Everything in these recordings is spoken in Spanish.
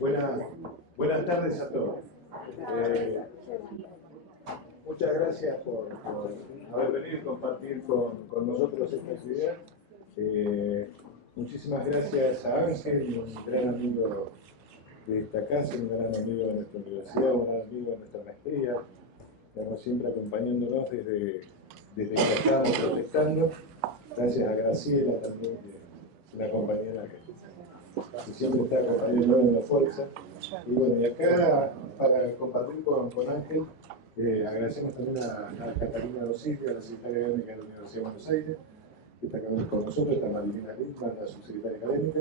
Hola. Buenas tardes a todos. Muchas gracias por haber venido y compartir con nosotros esta actividad. Muchísimas gracias a Ángel, un gran amigo de esta casa, un gran amigo de nuestra universidad, un gran amigo de nuestra maestría. Estamos siempre acompañándonos desde que estábamos protestando. Gracias a Graciela también, que es una compañera que siempre está acompañándonos en la fuerza. Y bueno, y acá para compartir con Ángel, agradecemos también a Catalina Dosilio, a la secretaria académica de la Universidad de Buenos Aires, que está acá con nosotros, está Marilina Littman, la subsecretaria académica,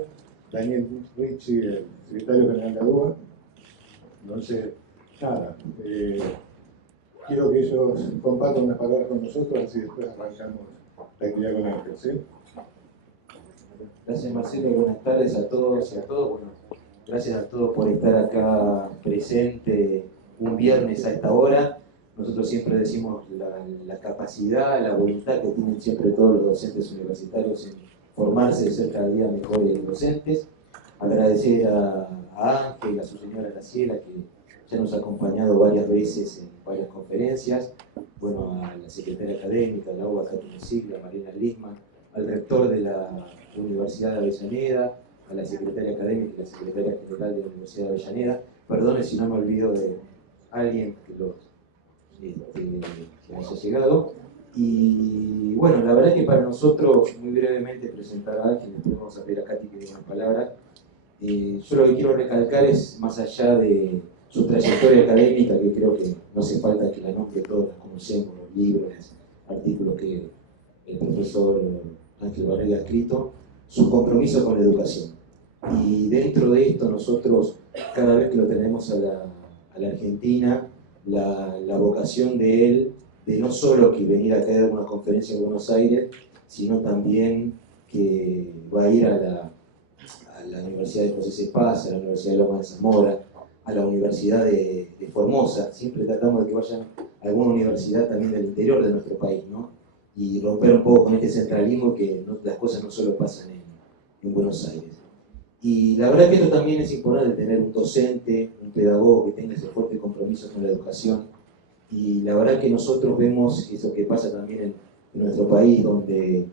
Daniel Ricci, el secretario general de ADUA. Entonces, nada, quiero que ellos compartan unas palabras con nosotros, así después arrancamos la actividad con Ángel, ¿sí? Gracias, Marcelo, buenas tardes a todos y a todos. Bueno, gracias a todos por estar acá presente un viernes a esta hora. Nosotros siempre decimos la capacidad, la voluntad que tienen siempre todos los docentes universitarios en formarse, de ser cada día mejores docentes. Agradecer a Ángel, a su señora Graciela, que ya nos ha acompañado varias veces en varias conferencias. Bueno, a la secretaria académica de la UBA, Catalina Sigla, Marina Littman, al rector de la Universidad de Avellaneda, a la secretaria académica y la secretaria general de la Universidad de Avellaneda. Perdone si no me olvido de alguien que haya llegado. Y bueno, la verdad que para nosotros, muy brevemente presentar a Ángel, después vamos a pedir a Katy que diga unas palabras. Yo lo que quiero recalcar es, más allá de su trayectoria académica, que creo que no hace falta que la nombre, todos la conocemos, los libros, artículos que el profesor Ángel Barriga ha escrito, su compromiso con la educación. Y dentro de esto nosotros, cada vez que lo tenemos a la Argentina, la vocación de él, de no solo que venir acá a dar una conferencia en Buenos Aires, sino también que va a ir a la Universidad de José C. Paz, a la Universidad de Loma de Zamora, a la Universidad de Formosa. Siempre tratamos de que vayan a alguna universidad también del interior de nuestro país, ¿no? Y romper un poco con este centralismo que las cosas no solo pasan en Buenos Aires. Y la verdad que esto también es importante, tener un docente, un pedagogo que tenga ese fuerte compromiso con la educación. Y la verdad que nosotros vemos eso que pasa también en nuestro país, donde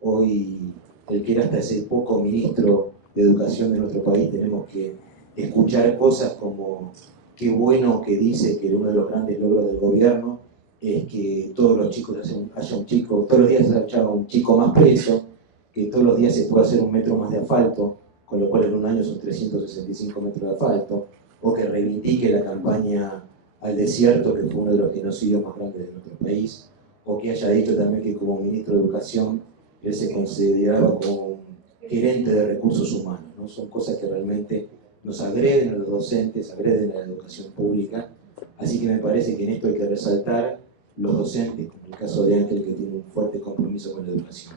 hoy el que era hasta hace poco ministro de Educación de nuestro país, tenemos que escuchar cosas como qué bueno que dice que uno de los grandes logros del gobierno es que todos los chicos haya un chico, todos los días haya un chico más preso, que todos los días se pueda hacer 1 metro más de asfalto, con lo cual en un año son 365 metros de asfalto, o que reivindique la campaña al desierto, que fue uno de los genocidios más grandes de nuestro país, o que haya dicho también que como ministro de Educación él se consideraba como un gerente de recursos humanos, ¿no? Son cosas que realmente nos agreden a los docentes, agreden a la educación pública, así que me parece que en esto hay que resaltar los docentes, como el caso de Ángel, que tiene un fuerte compromiso con la educación.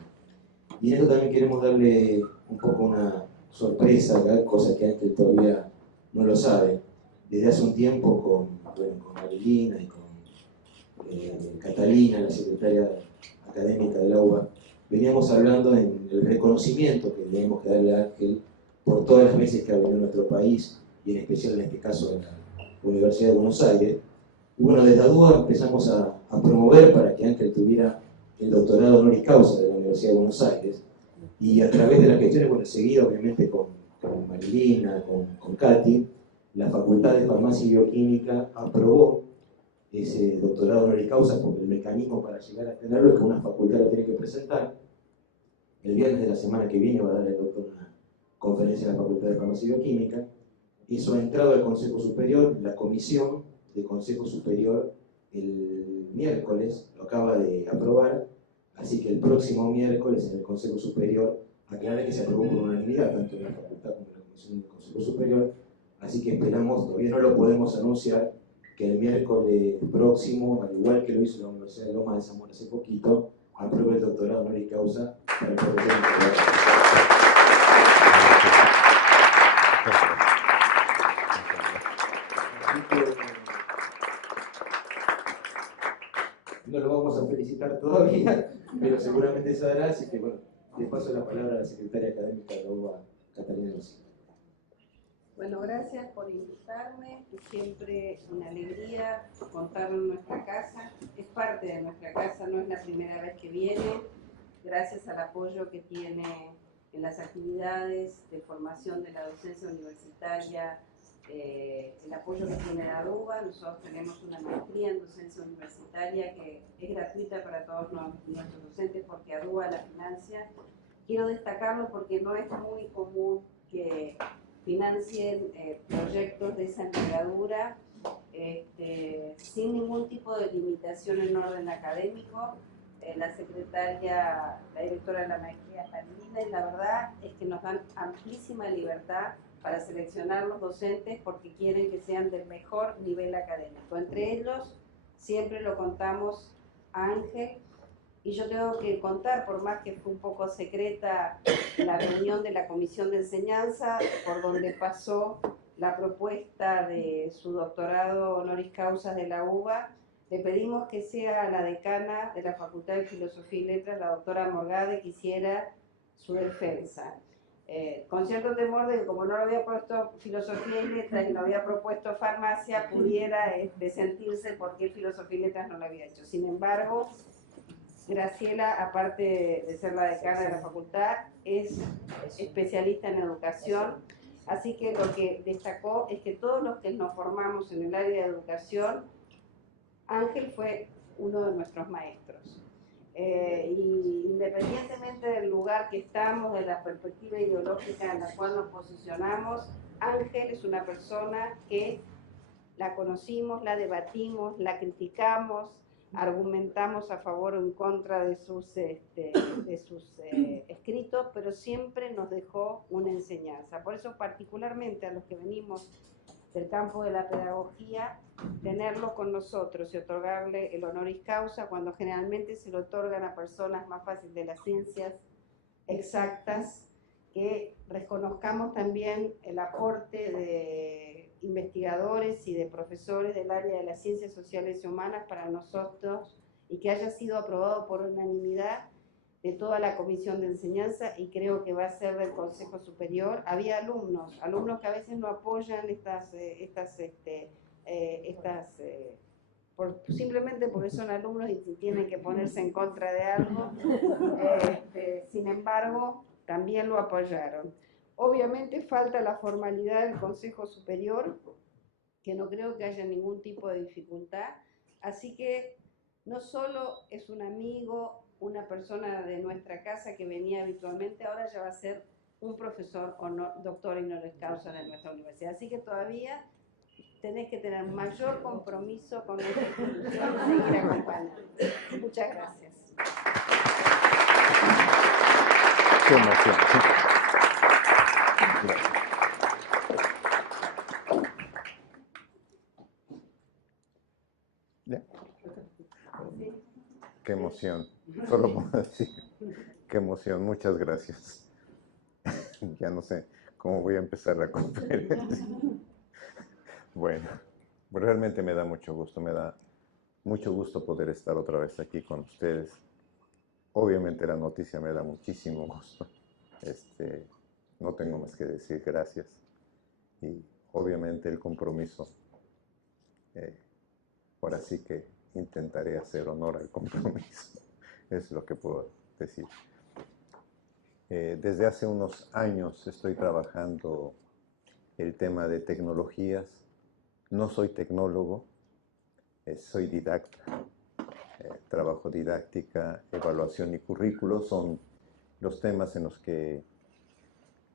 Y en esto también queremos darle un poco una sorpresa, ¿verdad? Cosa que Ángel todavía no lo sabe. Desde hace un tiempo con Marilina y con Catalina, la secretaria académica de la UBA, veníamos hablando en el reconocimiento que tenemos que darle a Ángel por todas las veces que ha venido a nuestro país, y en especial en este caso en la Universidad de Buenos Aires. Y bueno, desde ADUA empezamos a promover para que Ángel tuviera el doctorado honoris causa de la Universidad de Buenos Aires, y a través de las gestiones, bueno, seguido obviamente con Marilina, con Katy, la Facultad de Farmacia y Bioquímica aprobó ese doctorado honoris causa, porque el mecanismo para llegar a tenerlo es que una facultad lo tiene que presentar. El viernes de la semana que viene va a dar el doctor una conferencia en la Facultad de Farmacia y Bioquímica. Eso ha entrado al Consejo Superior, la comisión del Consejo Superior el miércoles lo acaba de aprobar, así que el próximo miércoles en el Consejo Superior, aclarar que se aprobó por unanimidad, tanto en la facultad como en la comisión del Consejo Superior, así que esperamos, todavía no lo podemos anunciar, que el miércoles próximo, al igual que lo hizo la Universidad de Loma de Zamora hace poquito, apruebe el doctorado honoris causa para el profesor. No lo vamos a felicitar todavía, pero seguramente se dará, así que bueno, le paso la palabra a la secretaria académica de la UBA, Catalina Dosilio. Bueno, gracias por invitarme. Es siempre una alegría contarlo en nuestra casa. Es parte de nuestra casa, no es la primera vez que viene. Gracias al apoyo que tiene en las actividades de formación de la docencia universitaria, el apoyo que tiene la ADUBA. Nosotros tenemos una maestría en docencia universitaria que es gratuita para todos nuestros docentes porque ADUBA la financia. Quiero destacarlo porque no es muy común que financien proyectos de esa envergadura sin ningún tipo de limitación en orden académico. La secretaria, la directora de la maestría es Carolina, y la verdad es que nos dan amplísima libertad para seleccionar los docentes porque quieren que sean del mejor nivel académico. Entre ellos, siempre lo contamos a Ángel, y yo tengo que contar, por más que fue un poco secreta la reunión de la Comisión de Enseñanza, por donde pasó la propuesta de su doctorado honoris causa de la UBA, le pedimos que sea la decana de la Facultad de Filosofía y Letras, la doctora Morgade, que hiciera su defensa. Con cierto temor de que como no lo había puesto Filosofía y Letras y lo había propuesto Farmacia, pudiera sentirse por qué Filosofía y Letras no lo había hecho. Sin embargo, Graciela, aparte de ser la decana de la facultad, es especialista en educación, así que lo que destacó es que todos los que nos formamos en el área de educación, Ángel fue uno de nuestros maestros. Y independientemente del lugar que estamos, de la perspectiva ideológica en la cual nos posicionamos, Ángel es una persona que la conocimos, la debatimos, la criticamos, argumentamos a favor o en contra de sus escritos, pero siempre nos dejó una enseñanza. Por eso, particularmente a los que venimos del campo de la pedagogía, tenerlo con nosotros y otorgarle el honoris causa, cuando generalmente se lo otorgan a personas más fáciles de las ciencias exactas, que reconozcamos también el aporte de investigadores y de profesores del área de las ciencias sociales y humanas para nosotros, y que haya sido aprobado por unanimidad de toda la Comisión de Enseñanza, y creo que va a ser del Consejo Superior. Había alumnos que a veces no apoyan simplemente porque son alumnos y tienen que ponerse en contra de algo. Sin embargo, también lo apoyaron. Obviamente falta la formalidad del Consejo Superior, que no creo que haya ningún tipo de dificultad, así que no solo es un amigo, una persona de nuestra casa que venía habitualmente, ahora ya va a ser un profesor o doctor honoris causa de nuestra universidad, así que todavía tenés que tener mayor compromiso con nuestra institución y seguir acompañando. Muchas gracias. Qué emoción. ¿Ya? Qué emoción. Solo puedo decir, qué emoción. Muchas gracias. Ya no sé cómo voy a empezar la conferencia. Bueno, realmente me da mucho gusto poder estar otra vez aquí con ustedes. Obviamente la noticia me da muchísimo gusto. No tengo más que decir gracias. Y obviamente el compromiso. Ahora sí que intentaré hacer honor al compromiso. Es lo que puedo decir. Desde hace unos años estoy trabajando el tema de tecnologías. No soy tecnólogo, soy didacta. Trabajo didáctica, evaluación y currículo son los temas en los que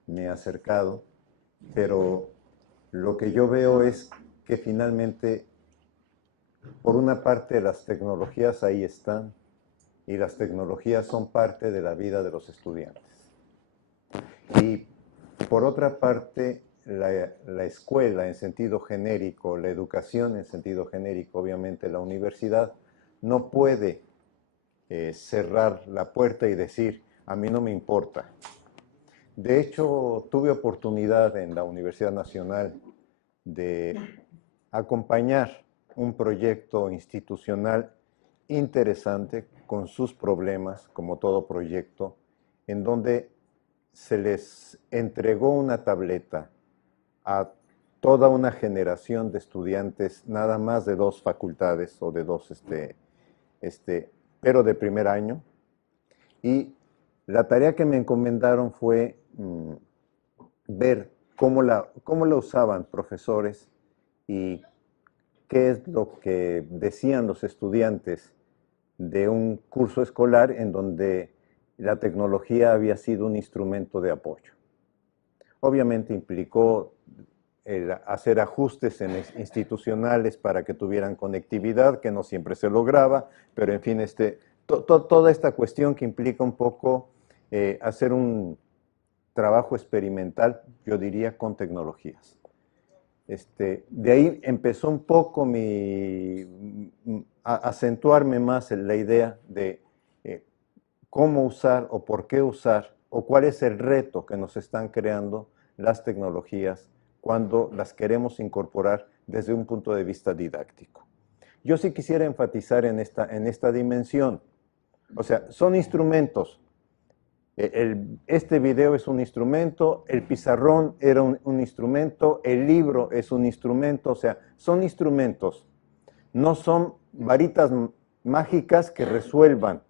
me he acercado, pero lo que yo veo es que finalmente, por una parte, las tecnologías ahí están, y las tecnologías son parte de la vida de los estudiantes. Y por otra parte, la escuela en sentido genérico, la educación en sentido genérico, obviamente la universidad, no puede cerrar la puerta y decir, a mí no me importa. De hecho, tuve oportunidad en la Universidad Nacional de acompañar un proyecto institucional interesante con sus problemas, como todo proyecto, en donde se les entregó una tableta a toda una generación de estudiantes, nada más de 2 facultades o de 2, pero de primer año. Y la tarea que me encomendaron fue ver cómo la usaban profesores y qué es lo que decían los estudiantes de un curso escolar en donde la tecnología había sido un instrumento de apoyo. Obviamente implicó hacer ajustes institucionales para que tuvieran conectividad, que no siempre se lograba, pero en fin, toda esta cuestión que implica un poco hacer un trabajo experimental, yo diría, con tecnologías. De ahí empezó un poco a acentuarme más en la idea de cómo usar o por qué usar o cuál es el reto que nos están creando las tecnologías cuando las queremos incorporar desde un punto de vista didáctico. Yo sí quisiera enfatizar en esta dimensión. O sea, son instrumentos. Este video es un instrumento, el pizarrón era un instrumento, el libro es un instrumento, o sea, son instrumentos. No son varitas mágicas que resuelvan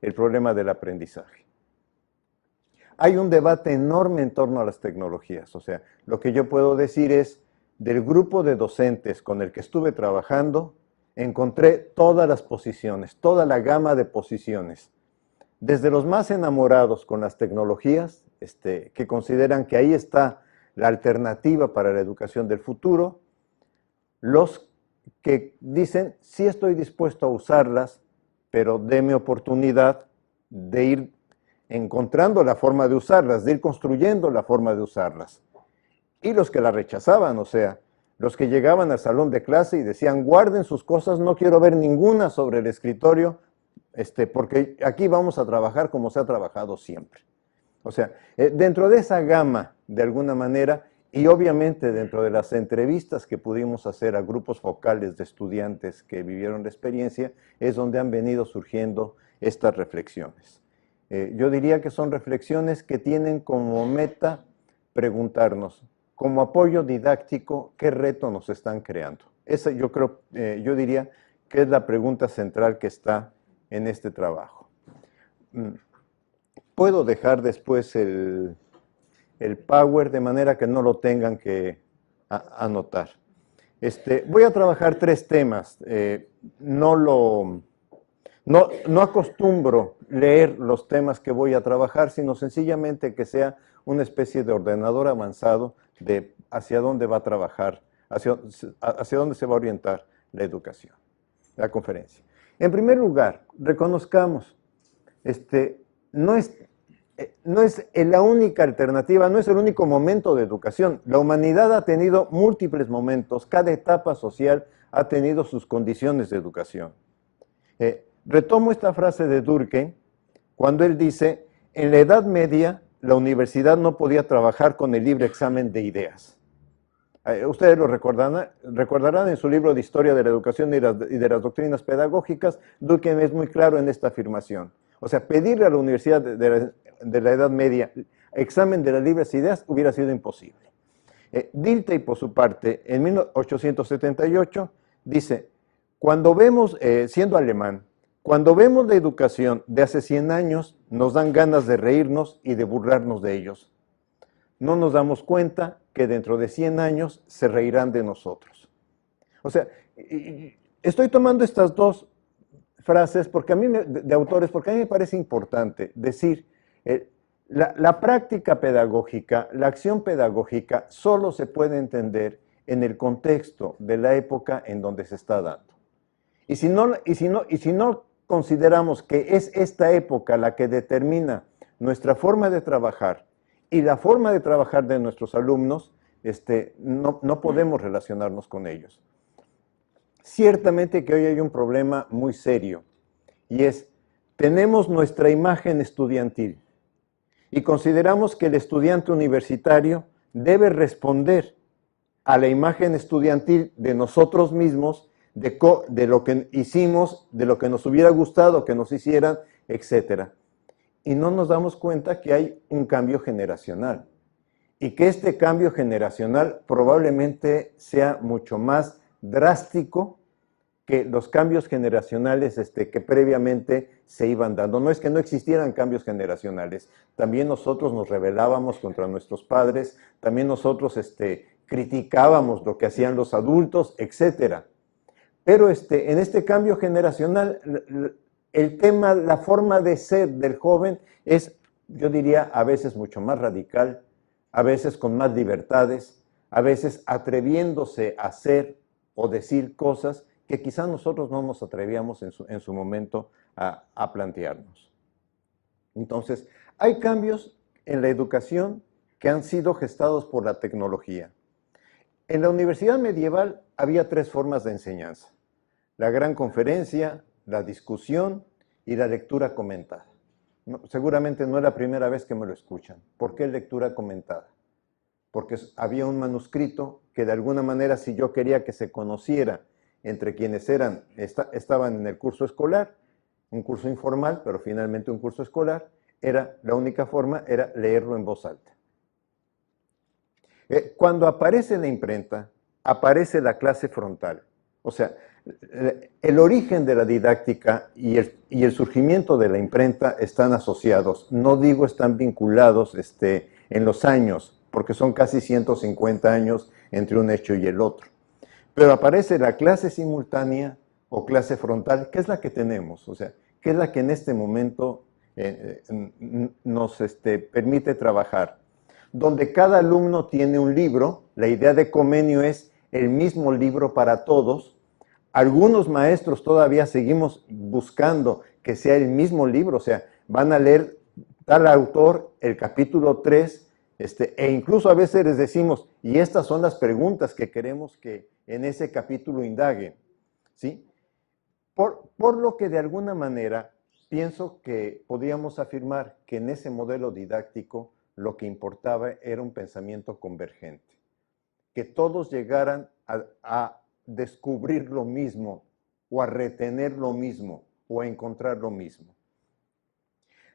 el problema del aprendizaje. Hay un debate enorme en torno a las tecnologías. O sea, lo que yo puedo decir es, del grupo de docentes con el que estuve trabajando, encontré todas las posiciones, toda la gama de posiciones. Desde los más enamorados con las tecnologías, que consideran que ahí está la alternativa para la educación del futuro, los que dicen, sí estoy dispuesto a usarlas, pero déme oportunidad de ir encontrando la forma de usarlas, de ir construyendo la forma de usarlas. Y los que la rechazaban, o sea, los que llegaban al salón de clase y decían, guarden sus cosas, no quiero ver ninguna sobre el escritorio, porque aquí vamos a trabajar como se ha trabajado siempre. O sea, dentro de esa gama, de alguna manera, y obviamente dentro de las entrevistas que pudimos hacer a grupos focales de estudiantes que vivieron la experiencia, es donde han venido surgiendo estas reflexiones. Yo diría que son reflexiones que tienen como meta preguntarnos, como apoyo didáctico, ¿qué reto nos están creando? Esa yo diría que es la pregunta central que está en este trabajo. Puedo dejar después el Power de manera que no lo tengan que anotar. Voy a trabajar 3 temas. No acostumbro leer los temas que voy a trabajar, sino sencillamente que sea una especie de ordenador avanzado de hacia dónde va a trabajar, hacia dónde se va a orientar la educación, la conferencia. En primer lugar, reconozcamos, no es la única alternativa, no es el único momento de educación. La humanidad ha tenido múltiples momentos, cada etapa social ha tenido sus condiciones de educación. Retomo esta frase de Durkheim cuando él dice, en la Edad Media la universidad no podía trabajar con el libre examen de ideas. Ustedes lo recordarán en su libro de Historia de la Educación y de las Doctrinas Pedagógicas, Durkheim es muy claro en esta afirmación. O sea, pedirle a la universidad de la Edad Media examen de las libres ideas hubiera sido imposible. Dilthey, por su parte, en 1878, dice, cuando vemos, siendo alemán, cuando vemos la educación de hace 100 años, nos dan ganas de reírnos y de burlarnos de ellos. No nos damos cuenta que dentro de 100 años se reirán de nosotros. O sea, estoy tomando estas 2 frases porque de autores, porque a mí me parece importante decir, la práctica pedagógica, la acción pedagógica, solo se puede entender en el contexto de la época en donde se está dando. Y si no consideramos que es esta época la que determina nuestra forma de trabajar y la forma de trabajar de nuestros alumnos, no podemos relacionarnos con ellos. Ciertamente que hoy hay un problema muy serio y es, tenemos nuestra imagen estudiantil y consideramos que el estudiante universitario debe responder a la imagen estudiantil de nosotros mismos, de lo que hicimos, de lo que nos hubiera gustado que nos hicieran, etc. Y no nos damos cuenta que hay un cambio generacional. y que este cambio generacional probablemente sea mucho más drástico que los cambios generacionales que previamente se iban dando. No es que no existieran cambios generacionales, también nosotros nos rebelábamos contra nuestros padres, también nosotros criticábamos lo que hacían los adultos, etc. Pero en este cambio generacional, el tema, la forma de ser del joven es, yo diría, a veces mucho más radical, a veces con más libertades, a veces atreviéndose a hacer o decir cosas que quizás nosotros no nos atrevíamos en su momento a plantearnos. Entonces, hay cambios en la educación que han sido gestados por la tecnología. En la universidad medieval había 3 formas de enseñanza: la gran conferencia, la discusión y la lectura comentada. No, seguramente no es la primera vez que me lo escuchan. ¿Por qué lectura comentada? Porque había un manuscrito que de alguna manera, si yo quería que se conociera entre quienes estaban en el curso escolar, un curso informal, pero finalmente un curso escolar, la única forma era leerlo en voz alta. Cuando aparece la imprenta, aparece la clase frontal. O sea, el origen de la didáctica y el surgimiento de la imprenta están asociados. No digo están vinculados en los años, porque son casi 150 años entre un hecho y el otro. Pero aparece la clase simultánea o clase frontal, que es la que tenemos, o sea, que es la que en este momento nos permite trabajar, donde cada alumno tiene un libro. La idea de Comenio es el mismo libro para todos. Algunos maestros todavía seguimos buscando que sea el mismo libro, o sea, van a leer tal autor el capítulo 3, e incluso a veces les decimos, y estas son las preguntas que queremos que en ese capítulo indaguen, ¿sí? Por lo que de alguna manera pienso que podríamos afirmar que en ese modelo didáctico lo que importaba era un pensamiento convergente, que todos llegaran a descubrir lo mismo, o a retener lo mismo, o a encontrar lo mismo.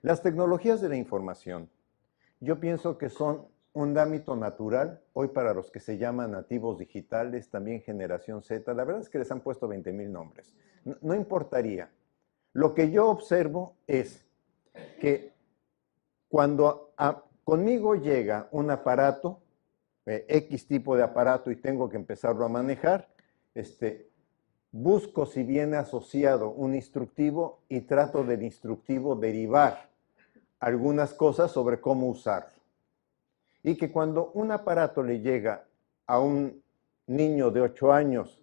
Las tecnologías de la información, yo pienso que son un ámbito natural hoy para los que se llaman nativos digitales, también generación Z. La verdad es que les han puesto 20,000 nombres. No importaría. Lo que yo observo es que cuando conmigo llega un aparato, X tipo de aparato, y tengo que empezarlo a manejar, busco si viene asociado un instructivo y trato del instructivo derivar algunas cosas sobre cómo usarlo. Y que cuando un aparato le llega a un niño de 8 años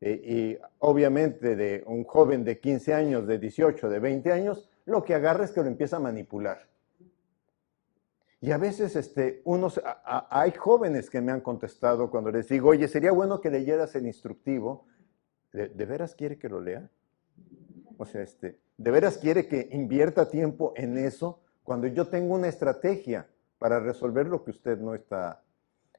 y obviamente de un joven de 15 años, de 18, de 20 años, lo que agarra es que lo empieza a manipular. Y a veces hay jóvenes que me han contestado cuando les digo, oye, sería bueno que leyeras el instructivo. ¿De veras quiere que lo lea? O sea, ¿de veras quiere que invierta tiempo en eso cuando yo tengo una estrategia para resolver lo que usted no está?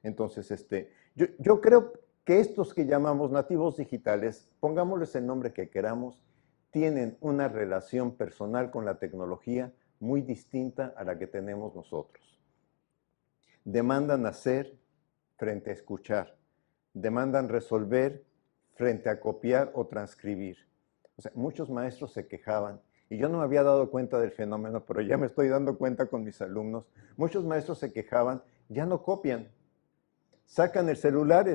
Entonces, yo creo que estos que llamamos nativos digitales, pongámosles el nombre que queramos, tienen una relación personal con la tecnología muy distinta a la que tenemos nosotros. Demandan hacer frente a escuchar, demandan resolver frente a copiar o transcribir. O sea, muchos maestros se quejaban, y yo no me había dado cuenta del fenómeno, pero ya me estoy dando cuenta con mis alumnos. Muchos maestros se quejaban, ya no copian. Sacan el celular,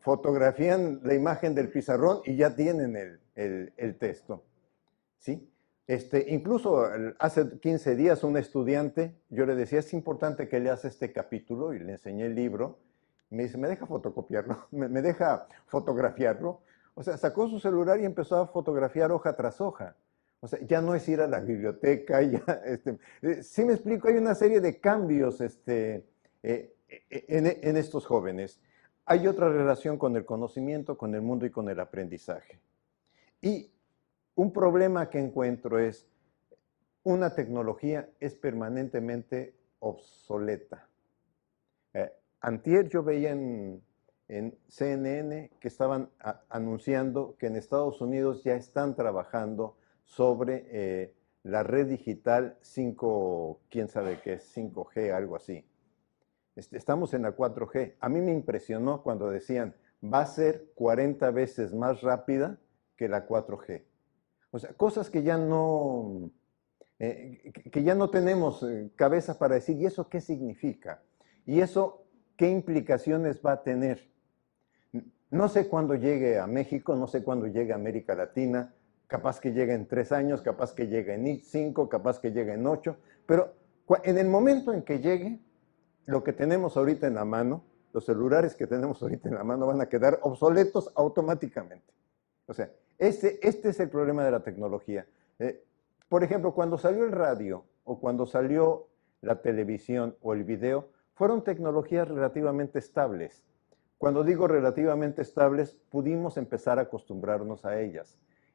fotografían la imagen del pizarrón y ya tienen el texto, ¿sí? Incluso hace 15 días un estudiante, yo le decía, es importante que leas este capítulo, y le enseñé el libro. Me dice, ¿me deja fotocopiarlo? ¿Me deja fotografiarlo? O sea, sacó su celular y empezó a fotografiar hoja tras hoja. O sea, ya no es ir a la biblioteca, ya, sí me explico, hay una serie de cambios en estos jóvenes. Hay otra relación con el conocimiento, con el mundo y con el aprendizaje. Y un problema que encuentro es, una tecnología es permanentemente obsoleta. Antier yo veía en CNN que estaban anunciando que en Estados Unidos ya están trabajando sobre la red digital 5, quién sabe qué es, 5G, algo así. Estamos en la 4G. A mí me impresionó cuando decían, va a ser 40 veces más rápida que la 4G. O sea, cosas que ya no tenemos cabeza para decir, ¿y eso qué significa? ¿Y eso qué implicaciones va a tener? No sé cuándo llegue a México, no sé cuándo llegue a América Latina, capaz que llegue en 3 años, capaz que llegue en 5, capaz que llegue en 8, pero en el momento en que llegue, lo que tenemos ahorita en la mano, los celulares que tenemos ahorita en la mano van a quedar obsoletos automáticamente. O sea, este es el problema de la tecnología. Por ejemplo, cuando salió el radio o cuando salió la televisión o el video, fueron tecnologías relativamente estables. Cuando digo relativamente estables, pudimos empezar a acostumbrarnos a ellas.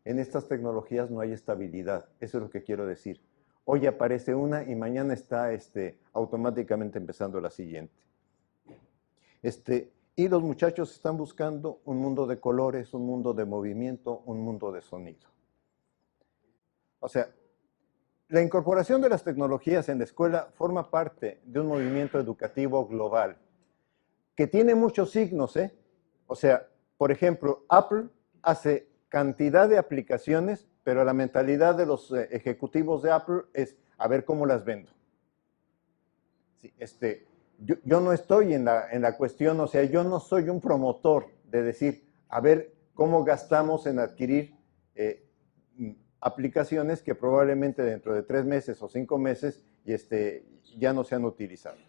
En estas tecnologías no hay estabilidad, eso es lo que quiero decir. Hoy aparece una y mañana está automáticamente empezando la siguiente. Y los muchachos están buscando un mundo de colores, un mundo de movimiento, un mundo de sonido. O sea, la incorporación de las tecnologías en la escuela forma parte de un movimiento educativo global que tiene muchos signos, ¿eh? O sea, por ejemplo, Apple hace cantidad de aplicaciones, pero la mentalidad de los ejecutivos de Apple es a ver cómo las vendo. Sí, yo no estoy en la cuestión, o sea, yo no soy un promotor de decir, a ver cómo gastamos en adquirir aplicaciones que probablemente dentro de 3 meses o 5 meses ya no sean utilizadas.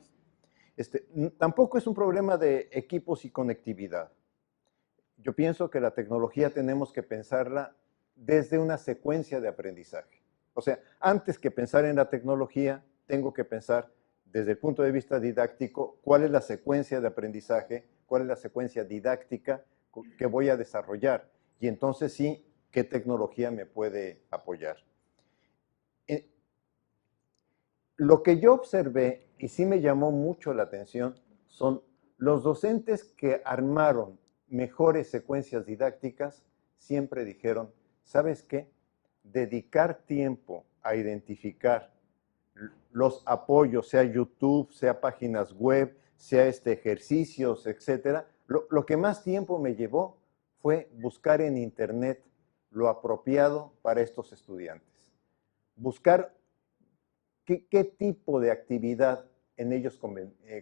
Tampoco es un problema de equipos y conectividad. Yo pienso que la tecnología tenemos que pensarla desde una secuencia de aprendizaje. O sea, antes que pensar en la tecnología, tengo que pensar desde el punto de vista didáctico cuál es la secuencia de aprendizaje, cuál es la secuencia didáctica que voy a desarrollar. Y entonces sí, ¿qué tecnología me puede apoyar? Lo que yo observé, y sí me llamó mucho la atención, son los docentes que armaron mejores secuencias didácticas, siempre dijeron, ¿sabes qué? Dedicar tiempo a identificar los apoyos, sea YouTube, sea páginas web, sea ejercicios, etcétera. Lo que más tiempo me llevó fue buscar en Internet lo apropiado para estos estudiantes. Buscar ¿Qué tipo de actividad en ellos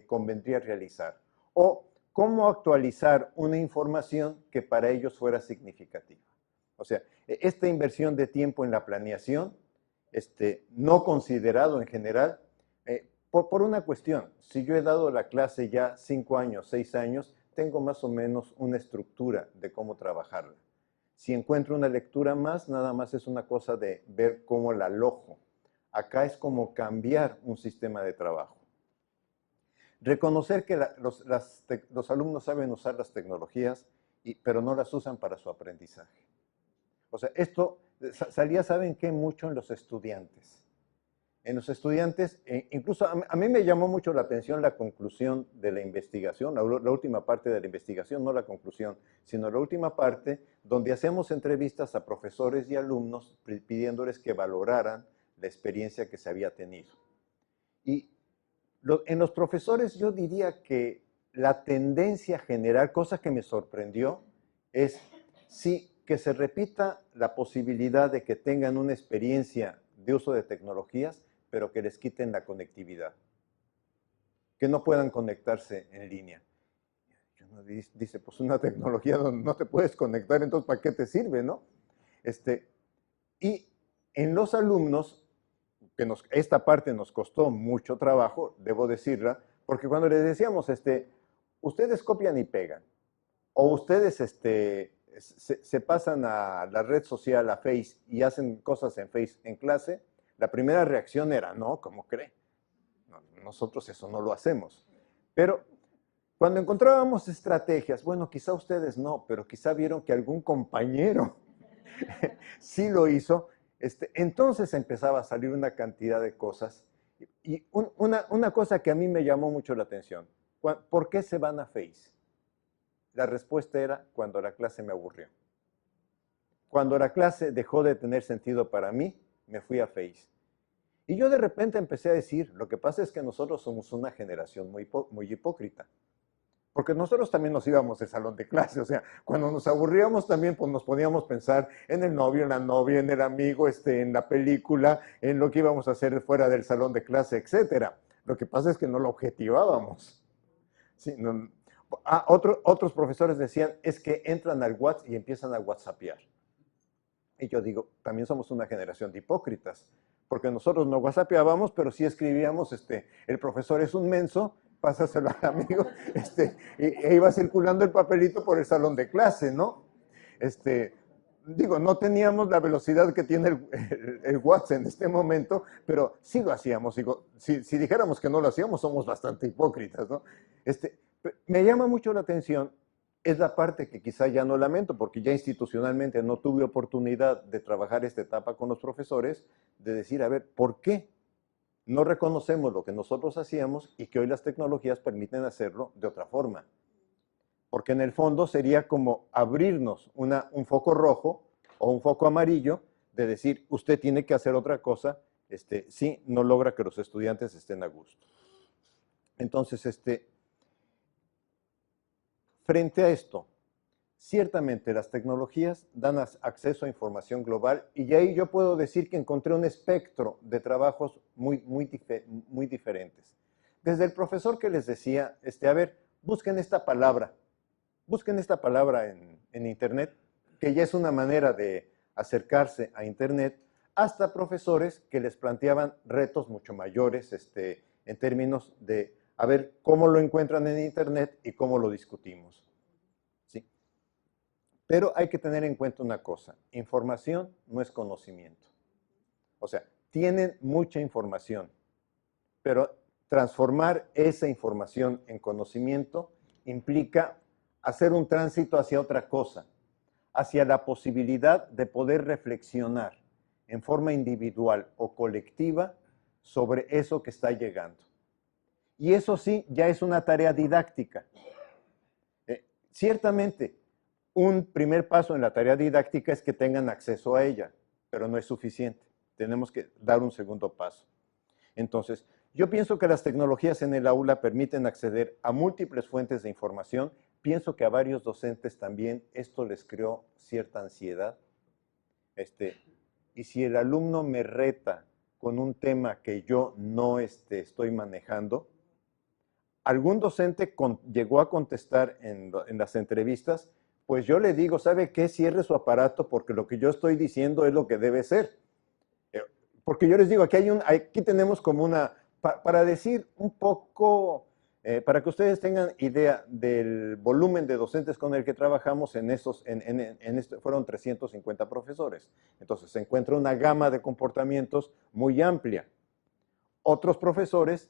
convendría realizar? O cómo actualizar una información que para ellos fuera significativa. O sea, esta inversión de tiempo en la planeación, no considerado en general, por una cuestión. Si yo he dado la clase ya 5 años, 6 años, tengo más o menos una estructura de cómo trabajarla. Si encuentro una lectura más, nada más es una cosa de ver cómo la alojo. Acá es como cambiar un sistema de trabajo. Reconocer que los alumnos saben usar las tecnologías, pero no las usan para su aprendizaje. O sea, esto salía, ¿saben qué? Mucho en los estudiantes. En los estudiantes, incluso a mí me llamó mucho la atención la conclusión de la investigación, la última parte de la investigación, no la conclusión, sino la última parte donde hacemos entrevistas a profesores y alumnos pidiéndoles que valoraran la experiencia que se había tenido. Y en los profesores yo diría que la tendencia general, cosa que me sorprendió, es sí que se repita la posibilidad de que tengan una experiencia de uso de tecnologías, pero que les quiten la conectividad, que no puedan conectarse en línea. Uno dice, pues una tecnología donde no te puedes conectar, entonces ¿para qué te sirve, no? Y en los alumnos, esta parte nos costó mucho trabajo, debo decirla, porque cuando les decíamos, ustedes copian y pegan, o ustedes se pasan a la red social, a Face, y hacen cosas en Face en clase, la primera reacción era, no, ¿cómo cree? No, nosotros eso no lo hacemos. Pero cuando encontrábamos estrategias, bueno, quizá ustedes no, pero quizá vieron que algún compañero sí lo hizo, entonces empezaba a salir una cantidad de cosas. Y una cosa que a mí me llamó mucho la atención, ¿por qué se van a Face? La respuesta era cuando la clase me aburrió. Cuando la clase dejó de tener sentido para mí, me fui a Face. Y yo de repente empecé a decir, lo que pasa es que nosotros somos una generación muy hipócrita. Porque nosotros también nos íbamos de salón de clase, o sea, cuando nos aburríamos también pues nos podíamos pensar en el novio, en la novia, en el amigo, en la película, en lo que íbamos a hacer fuera del salón de clase, etcétera. Lo que pasa es que no lo objetivábamos. Sí, otros profesores decían, es que entran al WhatsApp y empiezan a whatsappear. Y yo digo, también somos una generación de hipócritas, porque nosotros no whatsappeábamos, pero sí escribíamos, el profesor es un menso, pásaselo al amigo, e iba circulando el papelito por el salón de clase, ¿no? Digo, no teníamos la velocidad que tiene el WhatsApp en este momento, pero sí lo hacíamos. Digo, si dijéramos que no lo hacíamos, somos bastante hipócritas, ¿no? Me llama mucho la atención, es la parte que quizá ya no lamento, porque ya institucionalmente no tuve oportunidad de trabajar esta etapa con los profesores, de decir, a ver, ¿por qué no reconocemos lo que nosotros hacíamos y que hoy las tecnologías permiten hacerlo de otra forma? Porque en el fondo sería como abrirnos un foco rojo o un foco amarillo de decir, usted tiene que hacer otra cosa, si no logra que los estudiantes estén a gusto. Entonces, frente a esto, ciertamente las tecnologías dan acceso a información global y ahí yo puedo decir que encontré un espectro de trabajos muy diferentes. Desde el profesor que les decía, a ver, busquen esta palabra en Internet, que ya es una manera de acercarse a Internet, hasta profesores que les planteaban retos mucho mayores en términos de a ver cómo lo encuentran en Internet y cómo lo discutimos. ¿Sí? Pero hay que tener en cuenta una cosa, información no es conocimiento. O sea, tienen mucha información, pero transformar esa información en conocimiento implica hacer un tránsito hacia otra cosa, hacia la posibilidad de poder reflexionar en forma individual o colectiva sobre eso que está llegando. Y eso sí, ya es una tarea didáctica. Ciertamente, un primer paso en la tarea didáctica es que tengan acceso a ella, pero no es suficiente. Tenemos que dar un segundo paso. Entonces, yo pienso que las tecnologías en el aula permiten acceder a múltiples fuentes de información. Pienso que a varios docentes también esto les creó cierta ansiedad. Y si el alumno me reta con un tema que yo no estoy manejando, algún docente llegó a contestar en las entrevistas, pues yo le digo, ¿sabe qué? Cierre su aparato porque lo que yo estoy diciendo es lo que debe ser. Porque yo les digo, aquí tenemos como para decir un poco, para que ustedes tengan idea del volumen de docentes con el que trabajamos, fueron 350 profesores. Entonces se encuentra una gama de comportamientos muy amplia. Otros profesores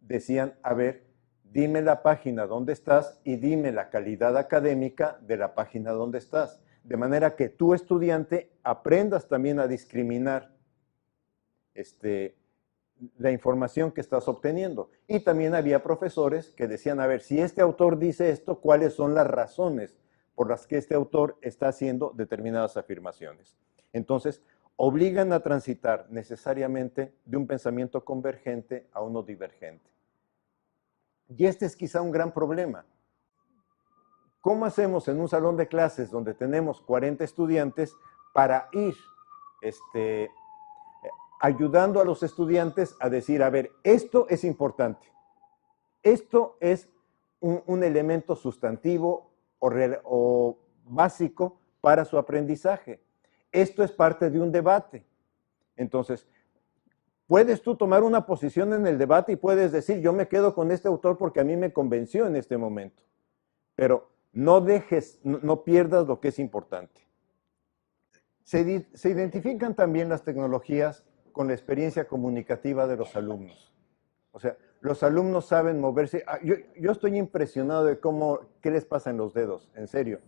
decían, a ver, dime la página donde estás y dime la calidad académica de la página donde estás. De manera que tú, estudiante, aprendas también a discriminar la información que estás obteniendo. Y también había profesores que decían, a ver, si este autor dice esto, ¿cuáles son las razones por las que este autor está haciendo determinadas afirmaciones? Entonces, obligan a transitar necesariamente de un pensamiento convergente a uno divergente. Y este es quizá un gran problema. ¿Cómo hacemos en un salón de clases donde tenemos 40 estudiantes para ir ayudando a los estudiantes a decir, a ver, esto es importante, esto es un elemento sustantivo o básico para su aprendizaje, esto es parte de un debate? Entonces, puedes tú tomar una posición en el debate y puedes decir, yo me quedo con este autor porque a mí me convenció en este momento, pero no pierdas lo que es importante. Se identifican también las tecnologías con la experiencia comunicativa de los alumnos. O sea, los alumnos saben moverse. Yo estoy impresionado de qué les pasa en los dedos, en serio.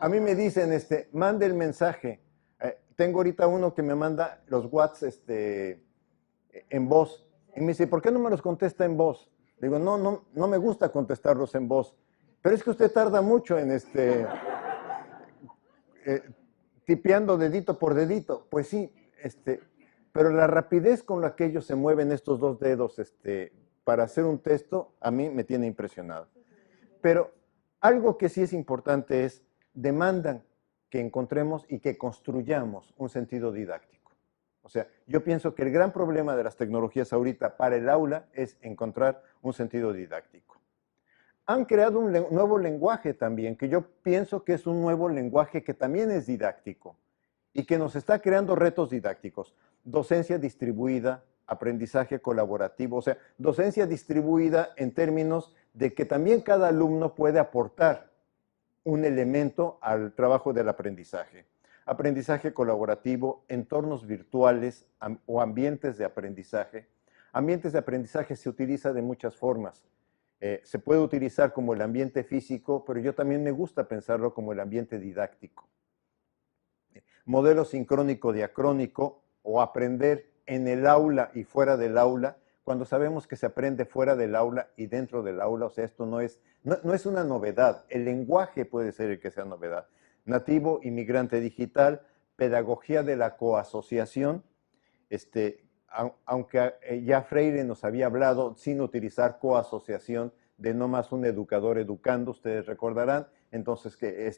A mí me dicen, mande el mensaje. Tengo ahorita uno que me manda los WhatsApp en voz. Y me dice, ¿por qué no me los contesta en voz? Le digo, no me gusta contestarlos en voz. Pero es que usted tarda mucho en tipeando dedito por dedito. Pues sí, pero la rapidez con la que ellos se mueven estos dos dedos para hacer un texto, a mí me tiene impresionado. Pero algo que sí es importante es, demandan que encontremos y que construyamos un sentido didáctico. O sea, yo pienso que el gran problema de las tecnologías ahorita para el aula es encontrar un sentido didáctico. Han creado un nuevo lenguaje también, que yo pienso que es un nuevo lenguaje que también es didáctico y que nos está creando retos didácticos. Docencia distribuida, aprendizaje colaborativo, o sea, docencia distribuida en términos de que también cada alumno puede aportar un elemento al trabajo del aprendizaje. Aprendizaje colaborativo, entornos virtuales o ambientes de aprendizaje. Ambientes de aprendizaje se utiliza de muchas formas. Se puede utilizar como el ambiente físico, pero yo también me gusta pensarlo como el ambiente didáctico. Modelo sincrónico diacrónico o aprender en el aula y fuera del aula, cuando sabemos que se aprende fuera del aula y dentro del aula, o sea, esto no es una novedad, el lenguaje puede ser el que sea novedad. Nativo, inmigrante digital, pedagogía de la coasociación, aunque ya Freire nos había hablado sin utilizar coasociación de no más un educador educando, ustedes recordarán, entonces que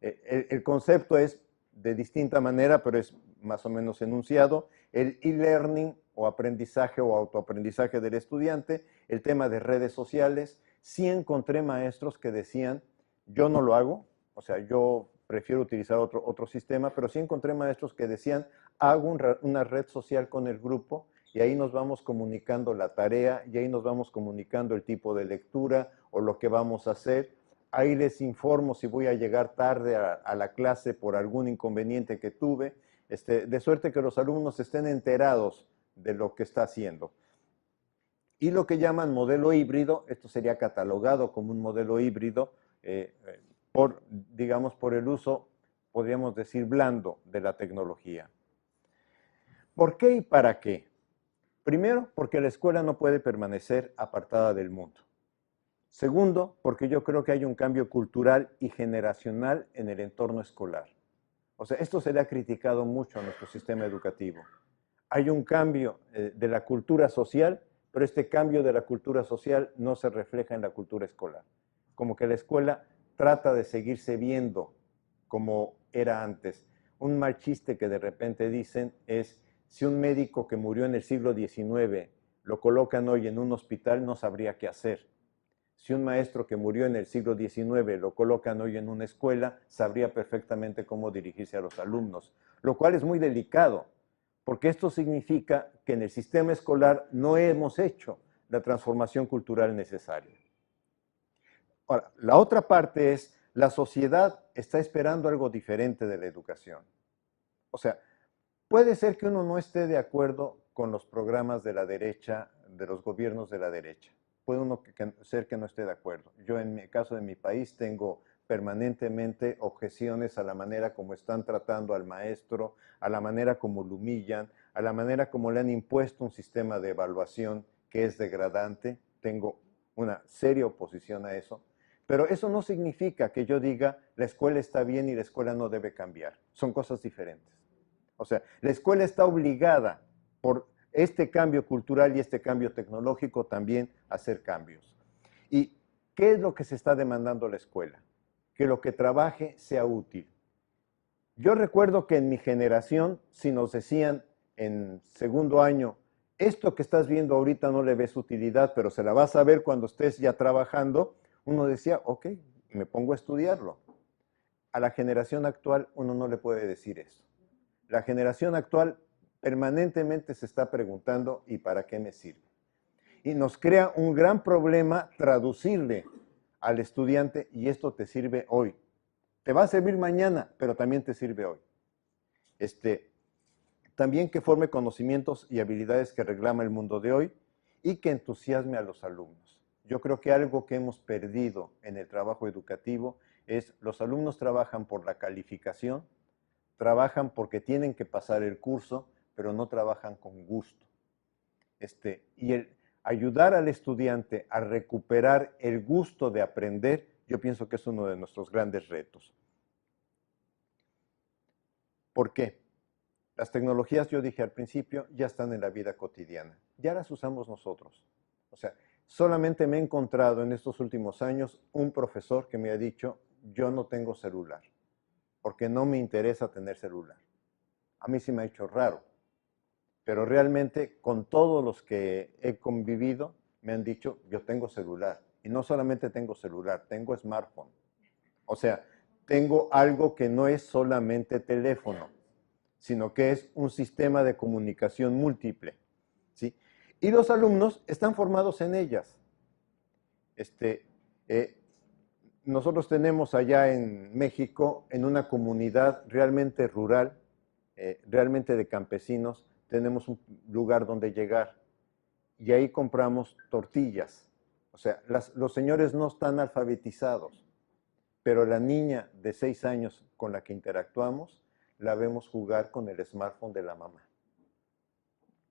el concepto es de distinta manera, pero es más o menos enunciado, el e-learning o aprendizaje o autoaprendizaje del estudiante, el tema de redes sociales. Sí encontré maestros que decían, yo no lo hago, o sea, yo prefiero utilizar otro sistema, pero sí encontré maestros que decían, hago una red social con el grupo y ahí nos vamos comunicando la tarea y ahí nos vamos comunicando el tipo de lectura o lo que vamos a hacer. Ahí les informo si voy a llegar tarde a la clase por algún inconveniente que tuve, de suerte que los alumnos estén enterados de lo que está haciendo. Y lo que llaman modelo híbrido, esto sería catalogado como un modelo híbrido digamos, por el uso, podríamos decir, blando de la tecnología. ¿Por qué y para qué? Primero, porque la escuela no puede permanecer apartada del mundo. Segundo, porque yo creo que hay un cambio cultural y generacional en el entorno escolar. O sea, esto se le ha criticado mucho a nuestro sistema educativo. Hay un cambio de la cultura social, pero este cambio de la cultura social no se refleja en la cultura escolar. Como que la escuela trata de seguirse viendo como era antes. Un mal chiste que de repente dicen es, si un médico que murió en el siglo XIX lo colocan hoy en un hospital, no sabría qué hacer. Si un maestro que murió en el siglo XIX lo colocan hoy en una escuela, sabría perfectamente cómo dirigirse a los alumnos, lo cual es muy delicado, porque esto significa que en el sistema escolar no hemos hecho la transformación cultural necesaria. Ahora, la otra parte es, la sociedad está esperando algo diferente de la educación. O sea, puede ser que uno no esté de acuerdo con los programas de la derecha, de los gobiernos de la derecha. Puede uno ser que no esté de acuerdo. Yo en el caso de mi país tengo permanentemente objeciones a la manera como están tratando al maestro, a la manera como lo humillan, a la manera como le han impuesto un sistema de evaluación que es degradante. Tengo una seria oposición a eso. Pero eso no significa que yo diga la escuela está bien y la escuela no debe cambiar. Son cosas diferentes. O sea, la escuela está obligada por este cambio cultural y este cambio tecnológico también a hacer cambios. ¿Y qué es lo que se está demandando la escuela? Que lo que trabaje sea útil. Yo recuerdo que en mi generación, si nos decían en segundo año, esto que estás viendo ahorita no le ves utilidad, pero se la vas a ver cuando estés ya trabajando, uno decía, ok, me pongo a estudiarlo. A la generación actual uno no le puede decir eso. La generación actual permanentemente se está preguntando, ¿y para qué me sirve? Y nos crea un gran problema traducirle al estudiante, y esto te sirve hoy. Te va a servir mañana, pero también te sirve hoy. También que forme conocimientos y habilidades que reclama el mundo de hoy y que entusiasme a los alumnos. Yo creo que algo que hemos perdido en el trabajo educativo es los alumnos trabajan por la calificación, trabajan porque tienen que pasar el curso, pero no trabajan con gusto. Y el ayudar al estudiante a recuperar el gusto de aprender, yo pienso que es uno de nuestros grandes retos. ¿Por qué? Las tecnologías, yo dije al principio, ya están en la vida cotidiana. Ya las usamos nosotros. O sea, solamente me he encontrado en estos últimos años un profesor que me ha dicho, yo no tengo celular, porque no me interesa tener celular. A mí sí me ha hecho raro, pero realmente con todos los que he convivido me han dicho, yo tengo celular. Y no solamente tengo celular, tengo smartphone. O sea, tengo algo que no es solamente teléfono, sino que es un sistema de comunicación múltiple, ¿sí? Y los alumnos están formados en ellas. Nosotros tenemos allá en México, en una comunidad realmente rural, realmente de campesinos, tenemos un lugar donde llegar y ahí compramos tortillas. O sea, los señores no están alfabetizados, pero la niña de 6 años con la que interactuamos, la vemos jugar con el smartphone de la mamá.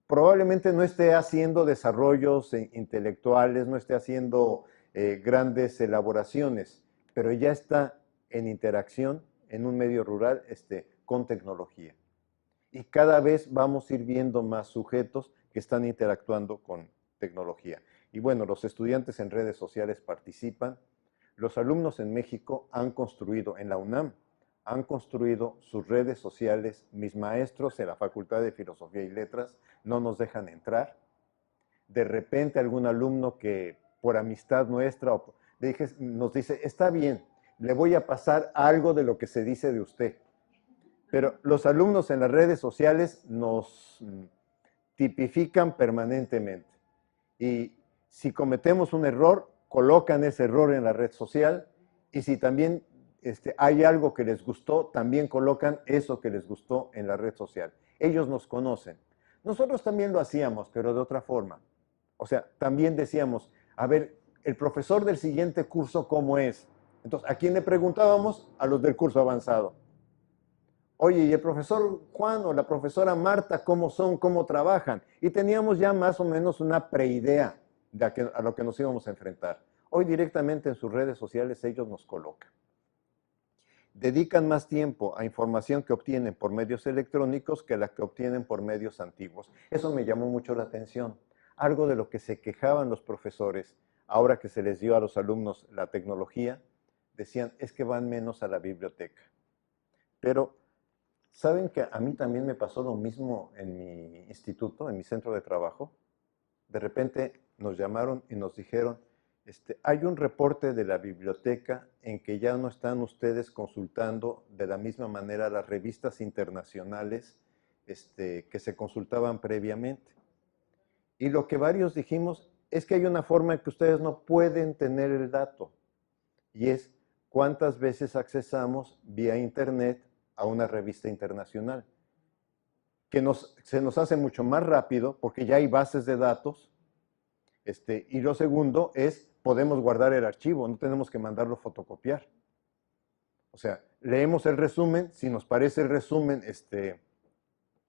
Probablemente no esté haciendo desarrollos intelectuales, no esté haciendo grandes elaboraciones, pero ya está en interacción en un medio rural con tecnología. Y cada vez vamos a ir viendo más sujetos que están interactuando con tecnología. Y bueno, los estudiantes en redes sociales participan. Los alumnos en México han construido, en la UNAM, han construido sus redes sociales. Mis maestros en la Facultad de Filosofía y Letras no nos dejan entrar. De repente algún alumno que por amistad nuestra nos dice, está bien, le voy a pasar algo de lo que se dice de usted. Pero los alumnos en las redes sociales nos tipifican permanentemente. Y si cometemos un error, colocan ese error en la red social. Y si también hay algo que les gustó, también colocan eso que les gustó en la red social. Ellos nos conocen. Nosotros también lo hacíamos, pero de otra forma. O sea, también decíamos, a ver, el profesor del siguiente curso, ¿cómo es? Entonces, ¿a quién le preguntábamos? A los del curso avanzado. Oye, ¿y el profesor Juan o la profesora Marta cómo son, cómo trabajan? Y teníamos ya más o menos una preidea de a lo que nos íbamos a enfrentar. Hoy directamente en sus redes sociales ellos nos colocan. Dedican más tiempo a información que obtienen por medios electrónicos que la que obtienen por medios antiguos. Eso me llamó mucho la atención. Algo de lo que se quejaban los profesores, ahora que se les dio a los alumnos la tecnología, decían, es que van menos a la biblioteca. Pero ¿saben que a mí también me pasó lo mismo en mi instituto, en mi centro de trabajo? De repente nos llamaron y nos dijeron, hay un reporte de la biblioteca en que ya no están ustedes consultando de la misma manera las revistas internacionales que se consultaban previamente. Y lo que varios dijimos es que hay una forma en que ustedes no pueden tener el dato, y es cuántas veces accesamos vía internet a una revista internacional, que se nos hace mucho más rápido porque ya hay bases de datos, y lo segundo es, podemos guardar el archivo, no tenemos que mandarlo fotocopiar. O sea, leemos el resumen, si nos parece el resumen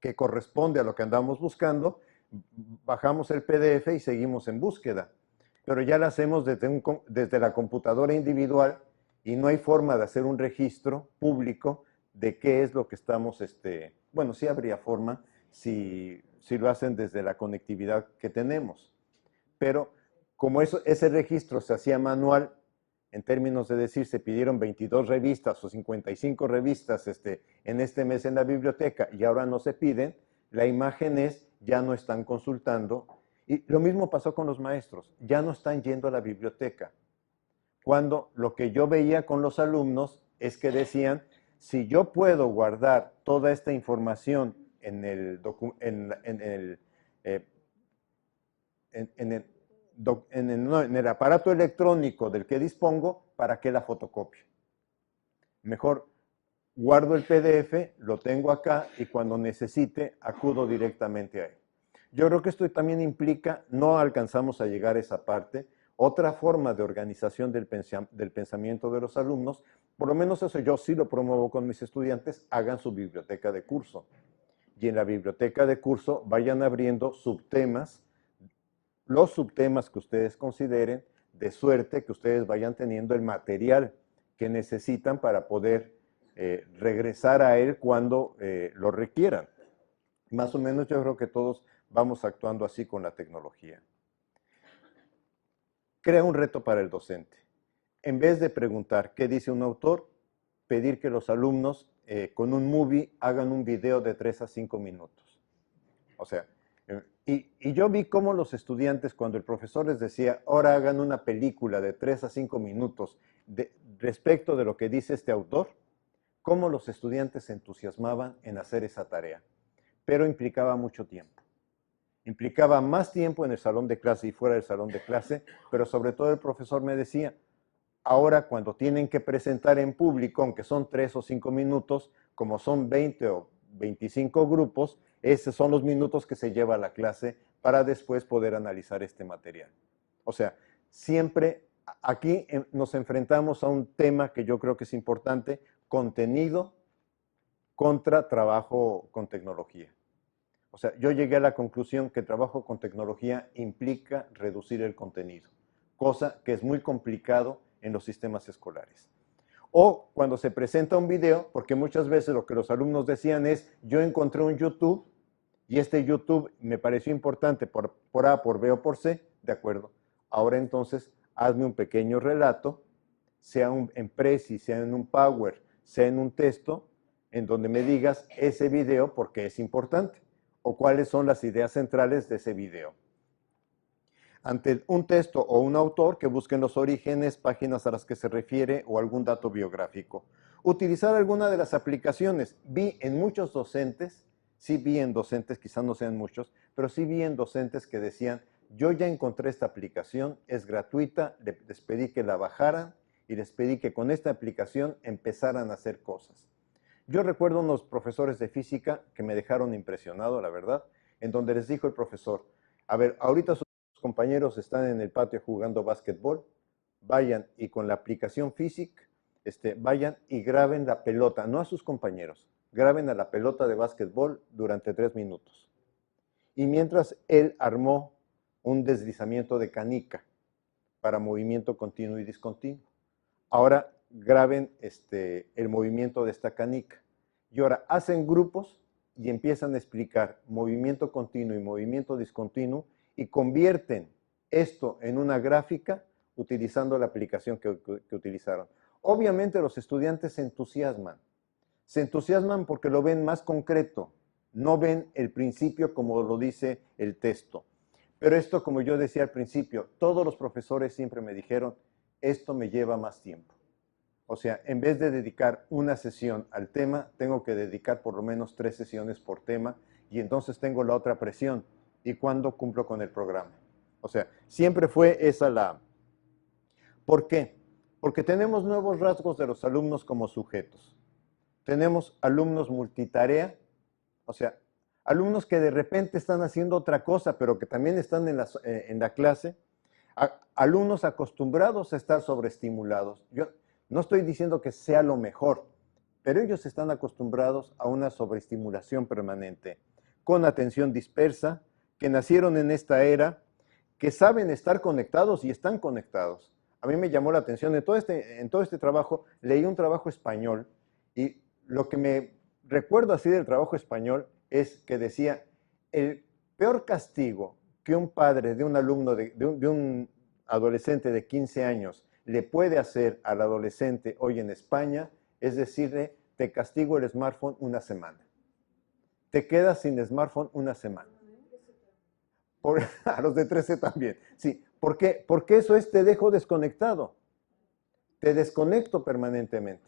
que corresponde a lo que andamos buscando, bajamos el PDF y seguimos en búsqueda. Pero ya lo hacemos desde la computadora individual y no hay forma de hacer un registro público de qué es lo que estamos, bueno, sí habría forma si lo hacen desde la conectividad que tenemos. Pero como ese registro se hacía manual, en términos de decir, se pidieron 22 revistas o 55 revistas en este mes en la biblioteca y ahora no se piden, la imagen es, ya no están consultando. Y lo mismo pasó con los maestros, ya no están yendo a la biblioteca. Cuando lo que yo veía con los alumnos es que decían, si yo puedo guardar toda esta información en el aparato electrónico del que dispongo, ¿para qué la fotocopio? Mejor guardo el PDF, lo tengo acá y cuando necesite acudo directamente a él. Yo creo que esto también implica, no alcanzamos a llegar a esa parte, otra forma de organización del pensamiento de los alumnos, por lo menos eso yo sí lo promuevo con mis estudiantes, hagan su biblioteca de curso. Y en la biblioteca de curso vayan abriendo subtemas, los subtemas que ustedes consideren, de suerte que ustedes vayan teniendo el material que necesitan para poder regresar a él cuando lo requieran. Más o menos yo creo que todos vamos actuando así con la tecnología. Crea un reto para el docente. En vez de preguntar qué dice un autor, pedir que los alumnos con un movie hagan un video de 3 a 5 minutos. O sea, y yo vi cómo los estudiantes, cuando el profesor les decía, ahora hagan una película de 3 a 5 minutos respecto de lo que dice este autor, cómo los estudiantes se entusiasmaban en hacer esa tarea. Pero implicaba mucho tiempo. Implicaba más tiempo en el salón de clase y fuera del salón de clase, pero sobre todo el profesor me decía, ahora cuando tienen que presentar en público, aunque son 3 o 5 minutos, como son 20 o 25 grupos, esos son los minutos que se lleva a la clase para después poder analizar este material. O sea, siempre aquí nos enfrentamos a un tema que yo creo que es importante, contenido contra trabajo con tecnología. O sea, yo llegué a la conclusión que el trabajo con tecnología implica reducir el contenido, cosa que es muy complicado en los sistemas escolares. O cuando se presenta un video, porque muchas veces lo que los alumnos decían es, yo encontré un YouTube y este YouTube me pareció importante por A, por B o por C, de acuerdo. Ahora entonces, hazme un pequeño relato, sea en Prezi, sea en un Power, sea en un texto, en donde me digas ese video porque es importante o cuáles son las ideas centrales de ese video. Ante un texto o un autor, que busquen los orígenes, páginas a las que se refiere o algún dato biográfico. Utilizar alguna de las aplicaciones. Vi en muchos docentes, sí vi en docentes, quizás no sean muchos, pero sí vi en docentes que decían, yo ya encontré esta aplicación, es gratuita, les pedí que la bajaran y les pedí que con esta aplicación empezaran a hacer cosas. Yo recuerdo unos profesores de física que me dejaron impresionado, la verdad, en donde les dijo el profesor, a ver, ahorita sus compañeros están en el patio jugando básquetbol, vayan y con la aplicación Physic, vayan y graben la pelota, no a sus compañeros, graben a la pelota de básquetbol durante 3 minutos. Y mientras él armó un deslizamiento de canica para movimiento continuo y discontinuo. Ahora graben el movimiento de esta canica. Y ahora hacen grupos y empiezan a explicar movimiento continuo y movimiento discontinuo y convierten esto en una gráfica utilizando la aplicación que utilizaron. Obviamente los estudiantes se entusiasman porque lo ven más concreto, no ven el principio como lo dice el texto. Pero esto, como yo decía al principio, todos los profesores siempre me dijeron, esto me lleva más tiempo. O sea, en vez de dedicar una sesión al tema, tengo que dedicar por lo menos 3 sesiones por tema y entonces tengo la otra presión. ¿Y cuándo cumplo con el programa? O sea, siempre fue esa la... ¿Por qué? Porque tenemos nuevos rasgos de los alumnos como sujetos. Tenemos alumnos multitarea, o sea, alumnos que de repente están haciendo otra cosa, pero que también están en la clase. Alumnos acostumbrados a estar sobreestimulados. Yo no estoy diciendo que sea lo mejor, pero ellos están acostumbrados a una sobreestimulación permanente, con atención dispersa, que nacieron en esta era, que saben estar conectados y están conectados. A mí me llamó la atención, en todo este trabajo, leí un trabajo español y lo que me recuerdo así del trabajo español es que decía, el peor castigo que un padre de un alumno, de un adolescente de 15 años le puede hacer al adolescente hoy en España es decirle, te castigo el smartphone una semana. Te quedas sin smartphone una semana. A los de 13 también. Sí, ¿por qué? Porque eso es, te dejo desconectado. Te desconecto permanentemente.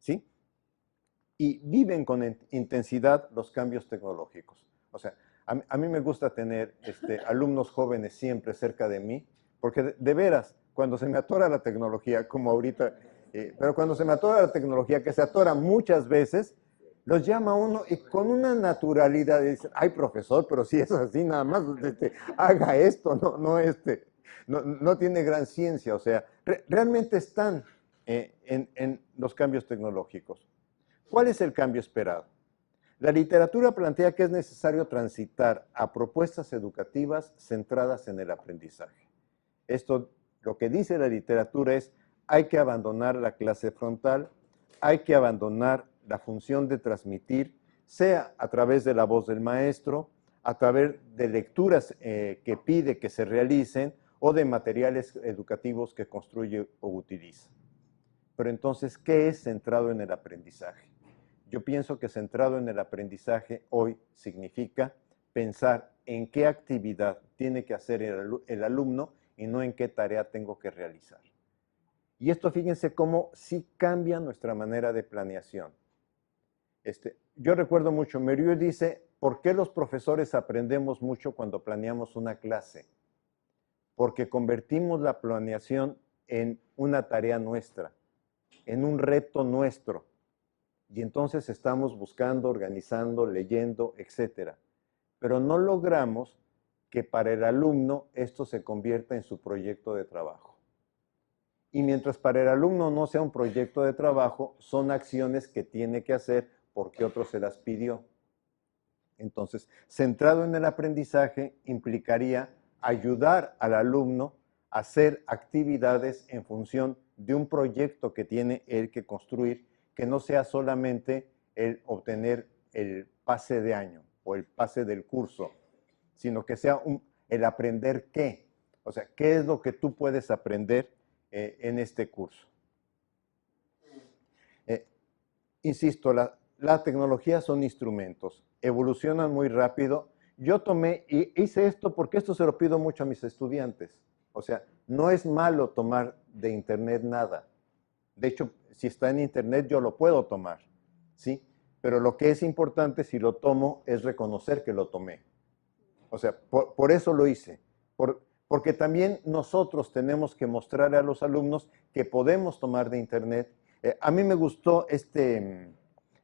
¿Sí? Y viven con intensidad los cambios tecnológicos. O sea, a mí me gusta tener alumnos jóvenes siempre cerca de mí, porque de veras, cuando se me atora la tecnología, como ahorita, pero cuando se me atora la tecnología, que se atora muchas veces, los llama uno y con una naturalidad dice, ay profesor, pero si es así nada más, haga esto, no tiene gran ciencia. O sea, realmente están en los cambios tecnológicos. ¿Cuál es el cambio esperado? La literatura plantea que es necesario transitar a propuestas educativas centradas en el aprendizaje. Esto, lo que dice la literatura es, hay que abandonar la clase frontal, hay que abandonar la función de transmitir, sea a través de la voz del maestro, a través de lecturas que pide que se realicen o de materiales educativos que construye o utiliza. Pero entonces, ¿qué es centrado en el aprendizaje? Yo pienso que centrado en el aprendizaje hoy significa pensar en qué actividad tiene que hacer el alumno y no en qué tarea tengo que realizar. Y esto, fíjense cómo sí cambia nuestra manera de planeación. Yo recuerdo mucho, Merieux dice, ¿por qué los profesores aprendemos mucho cuando planeamos una clase? Porque convertimos la planeación en una tarea nuestra, en un reto nuestro. Y entonces estamos buscando, organizando, leyendo, etc. Pero no logramos que para el alumno esto se convierta en su proyecto de trabajo. Y mientras para el alumno no sea un proyecto de trabajo, son acciones que tiene que hacer porque otro se las pidió. Entonces, centrado en el aprendizaje implicaría ayudar al alumno a hacer actividades en función de un proyecto que tiene él que construir, que no sea solamente el obtener el pase de año o el pase del curso, sino que sea el aprender qué. O sea, ¿qué es lo que tú puedes aprender en este curso? Insisto, la tecnología son instrumentos, evolucionan muy rápido. Yo tomé y hice esto porque esto se lo pido mucho a mis estudiantes. O sea, no es malo tomar de internet nada. De hecho, si está en internet yo lo puedo tomar, ¿sí? Pero lo que es importante si lo tomo es reconocer que lo tomé. O sea, por eso lo hice. Porque también nosotros tenemos que mostrarle a los alumnos que podemos tomar de internet. A mí me gustó este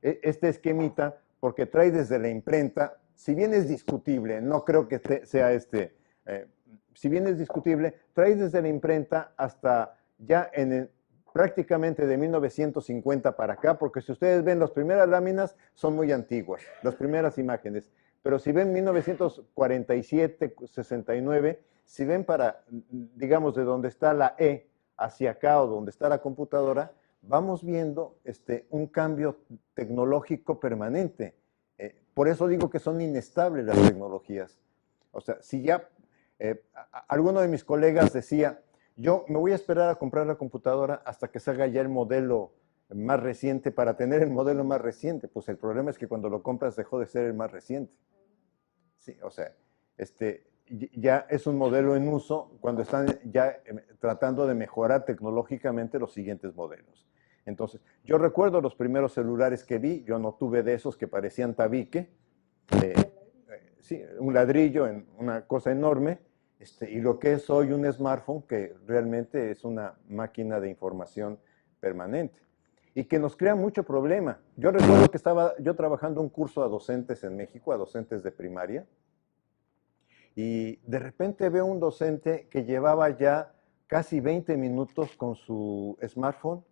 esquemita porque trae desde la imprenta, si bien es discutible, no creo que sea si bien es discutible, trae desde la imprenta hasta ya prácticamente de 1950 para acá, porque si ustedes ven las primeras láminas son muy antiguas, las primeras imágenes, pero si ven 1947, 69, si ven para, digamos, de donde está la E hacia acá o donde está la computadora, vamos viendo un cambio tecnológico permanente. Por eso digo que son inestables las tecnologías. O sea, si ya alguno de mis colegas decía, yo me voy a esperar a comprar la computadora hasta que salga ya el modelo más reciente para tener el modelo más reciente. Pues el problema es que cuando lo compras dejó de ser el más reciente. Sí, o sea, ya es un modelo en uso cuando están ya tratando de mejorar tecnológicamente los siguientes modelos. Entonces, yo recuerdo los primeros celulares que vi, yo no tuve de esos que parecían tabique, sí, un ladrillo en una cosa enorme, y lo que es hoy un smartphone que realmente es una máquina de información permanente y que nos crea mucho problema. Yo recuerdo que estaba yo trabajando un curso a docentes en México, a docentes de primaria, y de repente veo un docente que llevaba ya casi 20 minutos con su smartphone.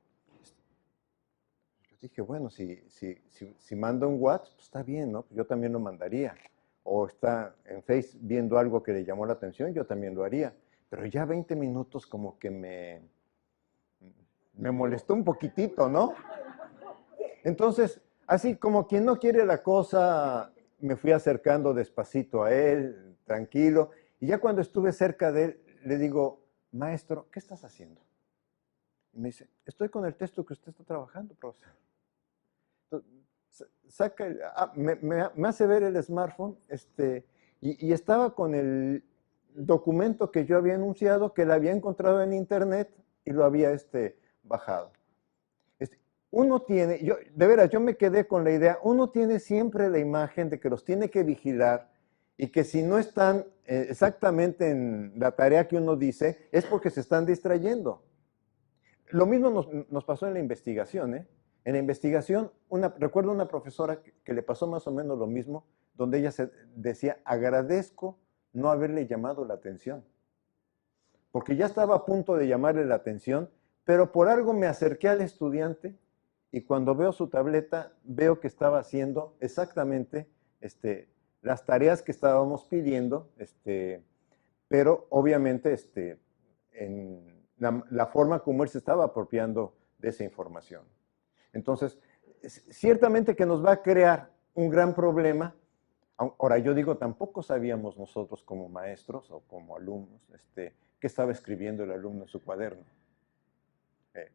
Yo dije, bueno, si manda un WhatsApp, pues está bien, ¿no? Yo también lo mandaría. O está en Face viendo algo que le llamó la atención, yo también lo haría. Pero ya 20 minutos como que me molestó un poquitito, ¿no? Entonces, así como quien no quiere la cosa, me fui acercando despacito a él, tranquilo, y ya cuando estuve cerca de él, le digo, maestro, ¿qué estás haciendo? Y me dice, estoy con el texto que usted está trabajando, profesor. Me hace ver el smartphone, y estaba con el documento que yo había anunciado, que lo había encontrado en internet y lo había bajado. Uno tiene, de veras, yo me quedé con la idea, uno tiene siempre la imagen de que los tiene que vigilar y que si no están exactamente en la tarea que uno dice, es porque se están distrayendo. Lo mismo nos pasó en la investigación, ¿eh? En la investigación, recuerdo una profesora que le pasó más o menos lo mismo, donde ella decía, agradezco no haberle llamado la atención, porque ya estaba a punto de llamarle la atención, pero por algo me acerqué al estudiante y cuando veo su tableta, veo que estaba haciendo exactamente las tareas que estábamos pidiendo, pero obviamente en la forma como él se estaba apropiando de esa información. Entonces, ciertamente que nos va a crear un gran problema. Ahora, yo digo, tampoco sabíamos nosotros como maestros o como alumnos qué estaba escribiendo el alumno en su cuaderno.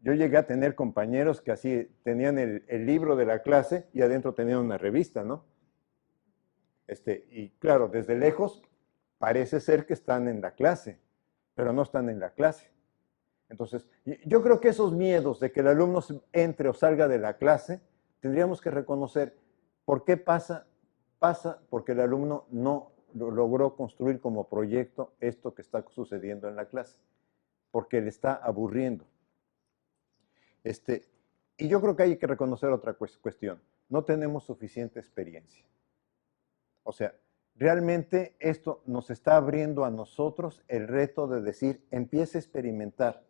Yo llegué a tener compañeros que así tenían el libro de la clase y adentro tenían una revista, ¿no? Y claro, desde lejos parece ser que están en la clase, pero no están en la clase. Entonces, yo creo que esos miedos de que el alumno entre o salga de la clase, tendríamos que reconocer por qué pasa porque el alumno no logró construir como proyecto esto que está sucediendo en la clase, porque le está aburriendo. Y yo creo que hay que reconocer otra cuestión. No tenemos suficiente experiencia. O sea, realmente esto nos está abriendo a nosotros el reto de decir, empieza a experimentar.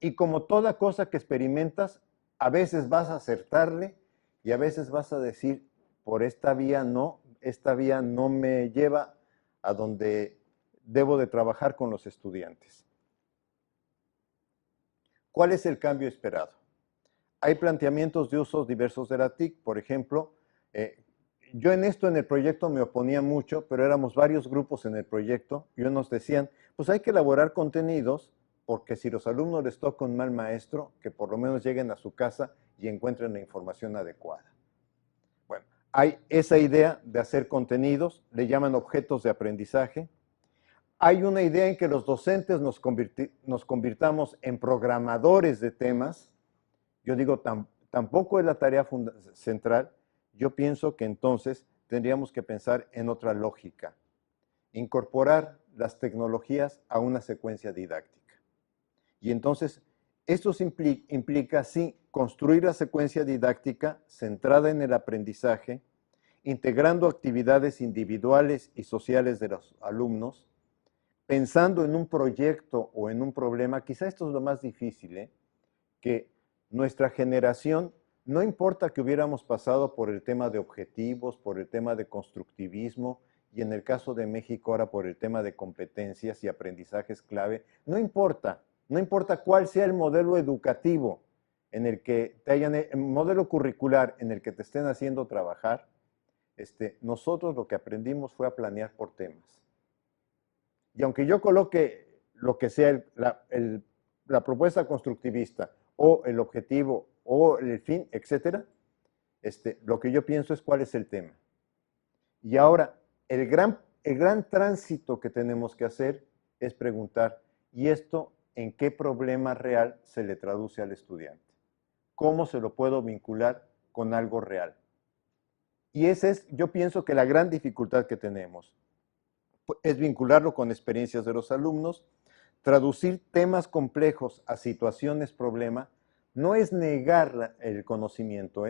Y como toda cosa que experimentas, a veces vas a acertarle y a veces vas a decir, por esta vía no me lleva a donde debo de trabajar con los estudiantes. ¿Cuál es el cambio esperado? Hay planteamientos de usos diversos de la TIC, por ejemplo, yo en el proyecto me oponía mucho, pero éramos varios grupos en el proyecto y unos decían, pues hay que elaborar contenidos porque si los alumnos les toca un mal maestro, que por lo menos lleguen a su casa y encuentren la información adecuada. Bueno, hay esa idea de hacer contenidos, le llaman objetos de aprendizaje. Hay una idea en que los docentes nos convirtamos en programadores de temas. Yo digo, tampoco es la tarea central. Yo pienso que entonces tendríamos que pensar en otra lógica, incorporar las tecnologías a una secuencia didáctica. Y entonces, esto implica, sí, construir la secuencia didáctica centrada en el aprendizaje, integrando actividades individuales y sociales de los alumnos, pensando en un proyecto o en un problema. Quizá esto es lo más difícil, que nuestra generación, no importa que hubiéramos pasado por el tema de objetivos, por el tema de constructivismo, y en el caso de México ahora por el tema de competencias y aprendizajes clave, no importa cuál sea el modelo educativo en el que el modelo curricular en el que te estén haciendo trabajar, nosotros lo que aprendimos fue a planear por temas. Y aunque yo coloque lo que sea la propuesta constructivista o el objetivo o el fin, etcétera, lo que yo pienso es cuál es el tema. Y ahora, el gran tránsito que tenemos que hacer es preguntar, ¿y esto en qué problema real se le traduce al estudiante? ¿Cómo se lo puedo vincular con algo real? Y esa es, yo pienso que la gran dificultad que tenemos es vincularlo con experiencias de los alumnos, traducir temas complejos a situaciones problema. No es negar el conocimiento,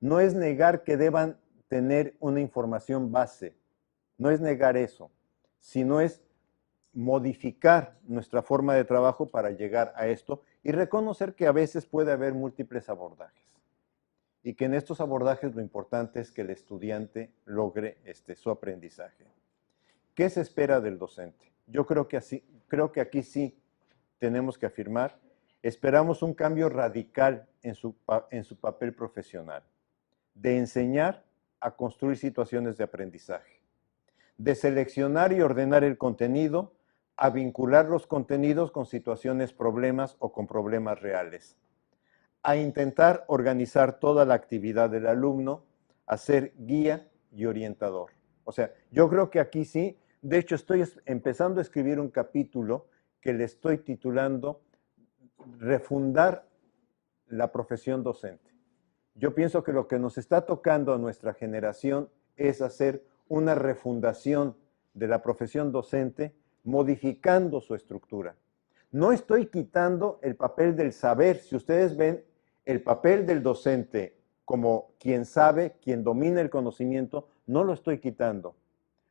no es negar que deban tener una información base, no es negar eso, sino es modificar nuestra forma de trabajo para llegar a esto y reconocer que a veces puede haber múltiples abordajes y que en estos abordajes lo importante es que el estudiante logre su aprendizaje. ¿Qué se espera del docente? Yo creo que aquí sí tenemos que afirmar, esperamos un cambio radical en su papel profesional, de enseñar a construir situaciones de aprendizaje, de seleccionar y ordenar el contenido, a vincular los contenidos con situaciones problemas o con problemas reales, a intentar organizar toda la actividad del alumno, a ser guía y orientador. O sea, yo creo que aquí sí, de hecho estoy empezando a escribir un capítulo que le estoy titulando Refundar la profesión docente. Yo pienso que lo que nos está tocando a nuestra generación es hacer una refundación de la profesión docente, modificando su estructura. No estoy quitando el papel del saber. Si ustedes ven el papel del docente como quien sabe, quien domina el conocimiento, no lo estoy quitando.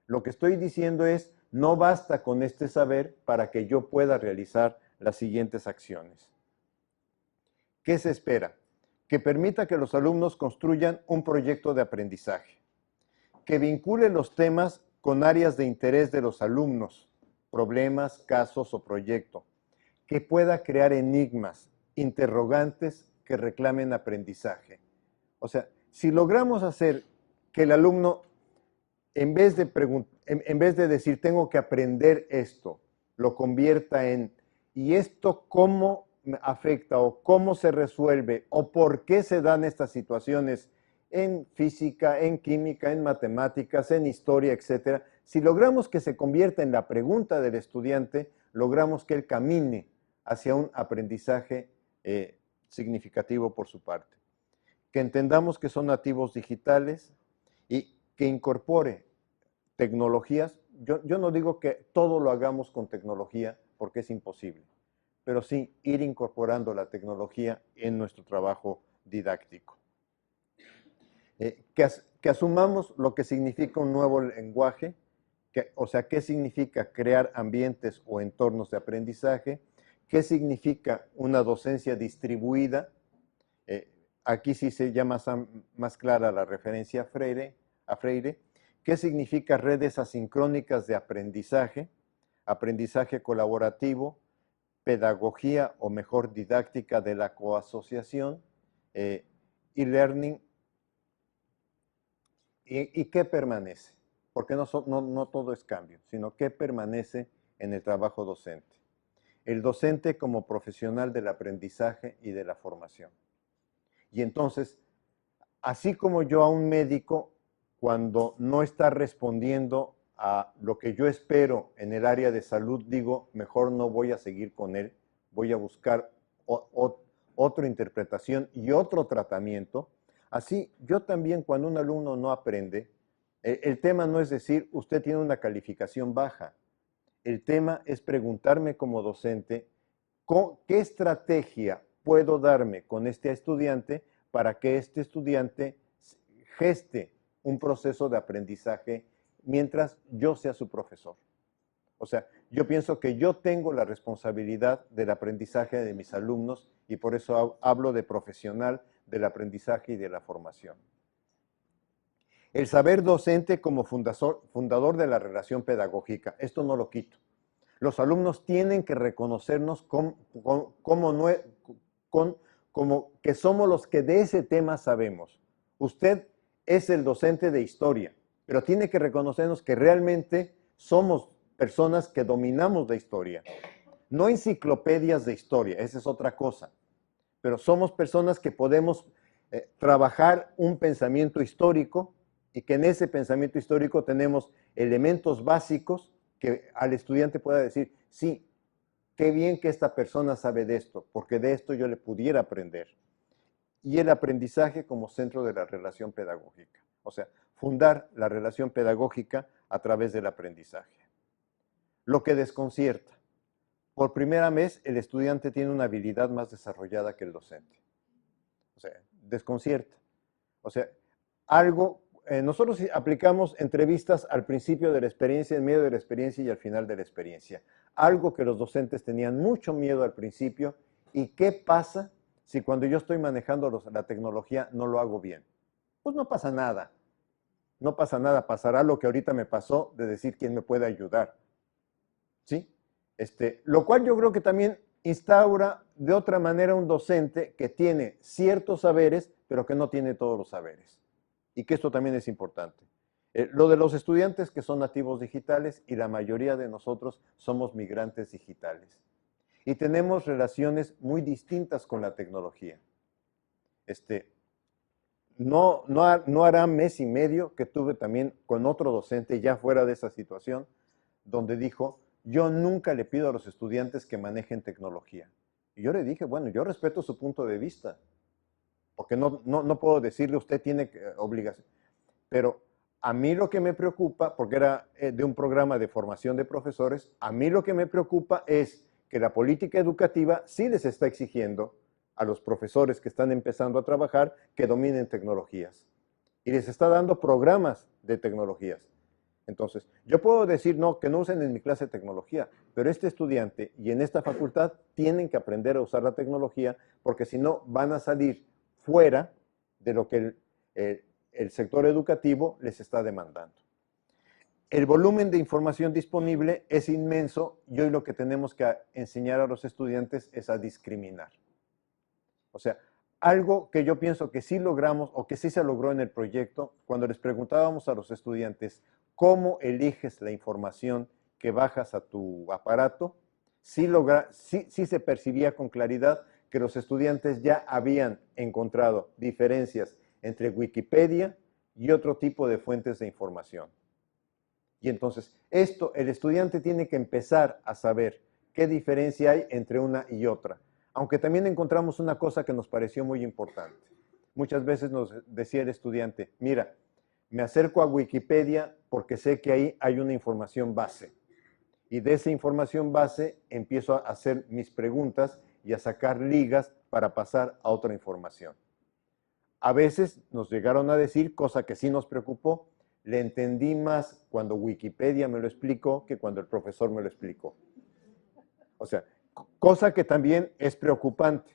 Lo que estoy diciendo es, no basta con este saber para que yo pueda realizar las siguientes acciones. ¿Qué se espera? Que permita que los alumnos construyan un proyecto de aprendizaje, que vincule los temas con áreas de interés de los alumnos, problemas, casos o proyecto, que pueda crear enigmas, interrogantes que reclamen aprendizaje. O sea, si logramos hacer que el alumno, en vez de decir tengo que aprender esto, lo convierta en ¿y esto cómo me afecta o cómo se resuelve o por qué se dan estas situaciones en física, en química, en matemáticas, en historia, etcétera? Si logramos que se convierta en la pregunta del estudiante, logramos que él camine hacia un aprendizaje significativo por su parte. Que entendamos que son nativos digitales y que incorpore tecnologías. Yo no digo que todo lo hagamos con tecnología porque es imposible, pero sí ir incorporando la tecnología en nuestro trabajo didáctico. Que asumamos lo que significa un nuevo lenguaje, o sea, qué significa crear ambientes o entornos de aprendizaje, qué significa una docencia distribuida. Aquí sí se llama más clara la referencia a Freire. ¿Qué significa redes asincrónicas de aprendizaje, aprendizaje colaborativo, pedagogía o mejor didáctica de la coasociación, e-learning? ¿Y qué permanece? Porque no todo es cambio, sino qué permanece en el trabajo docente. El docente como profesional del aprendizaje y de la formación. Y entonces, así como yo a un médico, cuando no está respondiendo a lo que yo espero en el área de salud, digo, mejor no voy a seguir con él, voy a buscar otra interpretación y otro tratamiento. Así, yo también cuando un alumno no aprende, el tema no es decir, usted tiene una calificación baja. El tema es preguntarme como docente, ¿qué estrategia puedo darme con este estudiante para que este estudiante geste un proceso de aprendizaje mientras yo sea su profesor? O sea, yo pienso que yo tengo la responsabilidad del aprendizaje de mis alumnos y por eso hablo de profesional del aprendizaje y de la formación. El saber docente como fundador de la relación pedagógica, esto no lo quito. Los alumnos tienen que reconocernos como que somos los que de ese tema sabemos. Usted es el docente de historia, pero tiene que reconocernos que realmente somos personas que dominamos la historia. No enciclopedias de historia, esa es otra cosa, pero somos personas que podemos trabajar un pensamiento histórico y que en ese pensamiento histórico tenemos elementos básicos que al estudiante pueda decir, sí, qué bien que esta persona sabe de esto, porque de esto yo le pudiera aprender. Y el aprendizaje como centro de la relación pedagógica. O sea, fundar la relación pedagógica a través del aprendizaje. Lo que desconcierta. Por primera vez, el estudiante tiene una habilidad más desarrollada que el docente. O sea, desconcierta. O sea, nosotros aplicamos entrevistas al principio de la experiencia, en medio de la experiencia y al final de la experiencia. Algo que los docentes tenían mucho miedo al principio. ¿Y qué pasa si cuando yo estoy manejando la tecnología no lo hago bien? Pues no pasa nada. No pasa nada. Pasará lo que ahorita me pasó de decir quién me puede ayudar. ¿Sí? Lo cual yo creo que también instaura de otra manera un docente que tiene ciertos saberes, pero que no tiene todos los saberes. Y que esto también es importante. Lo de los estudiantes que son nativos digitales y la mayoría de nosotros somos migrantes digitales. Y tenemos relaciones muy distintas con la tecnología. No hará mes y medio que tuve también con otro docente ya fuera de esa situación, donde dijo, yo nunca le pido a los estudiantes que manejen tecnología. Y yo le dije, bueno, yo respeto su punto de vista, porque no puedo decirle usted tiene obligación. Pero a mí lo que me preocupa, porque era de un programa de formación de profesores, a mí lo que me preocupa es que la política educativa sí les está exigiendo a los profesores que están empezando a trabajar que dominen tecnologías. Y les está dando programas de tecnologías. Entonces, yo puedo decir, no, que no usen en mi clase tecnología, pero este estudiante y en esta facultad tienen que aprender a usar la tecnología porque si no van a salir fuera de lo que el sector educativo les está demandando. El volumen de información disponible es inmenso y hoy lo que tenemos que enseñar a los estudiantes es a discriminar. O sea, algo que yo pienso que sí logramos o que sí se logró en el proyecto, cuando les preguntábamos a los estudiantes cómo eliges la información que bajas a tu aparato, sí se percibía con claridad que los estudiantes ya habían encontrado diferencias entre Wikipedia y otro tipo de fuentes de información. Y entonces, el estudiante tiene que empezar a saber qué diferencia hay entre una y otra. Aunque también encontramos una cosa que nos pareció muy importante. Muchas veces nos decía el estudiante, mira, me acerco a Wikipedia porque sé que ahí hay una información base. Y de esa información base empiezo a hacer mis preguntas y a sacar ligas para pasar a otra información. A veces nos llegaron a decir, cosa que sí nos preocupó, le entendí más cuando Wikipedia me lo explicó que cuando el profesor me lo explicó. O sea, cosa que también es preocupante.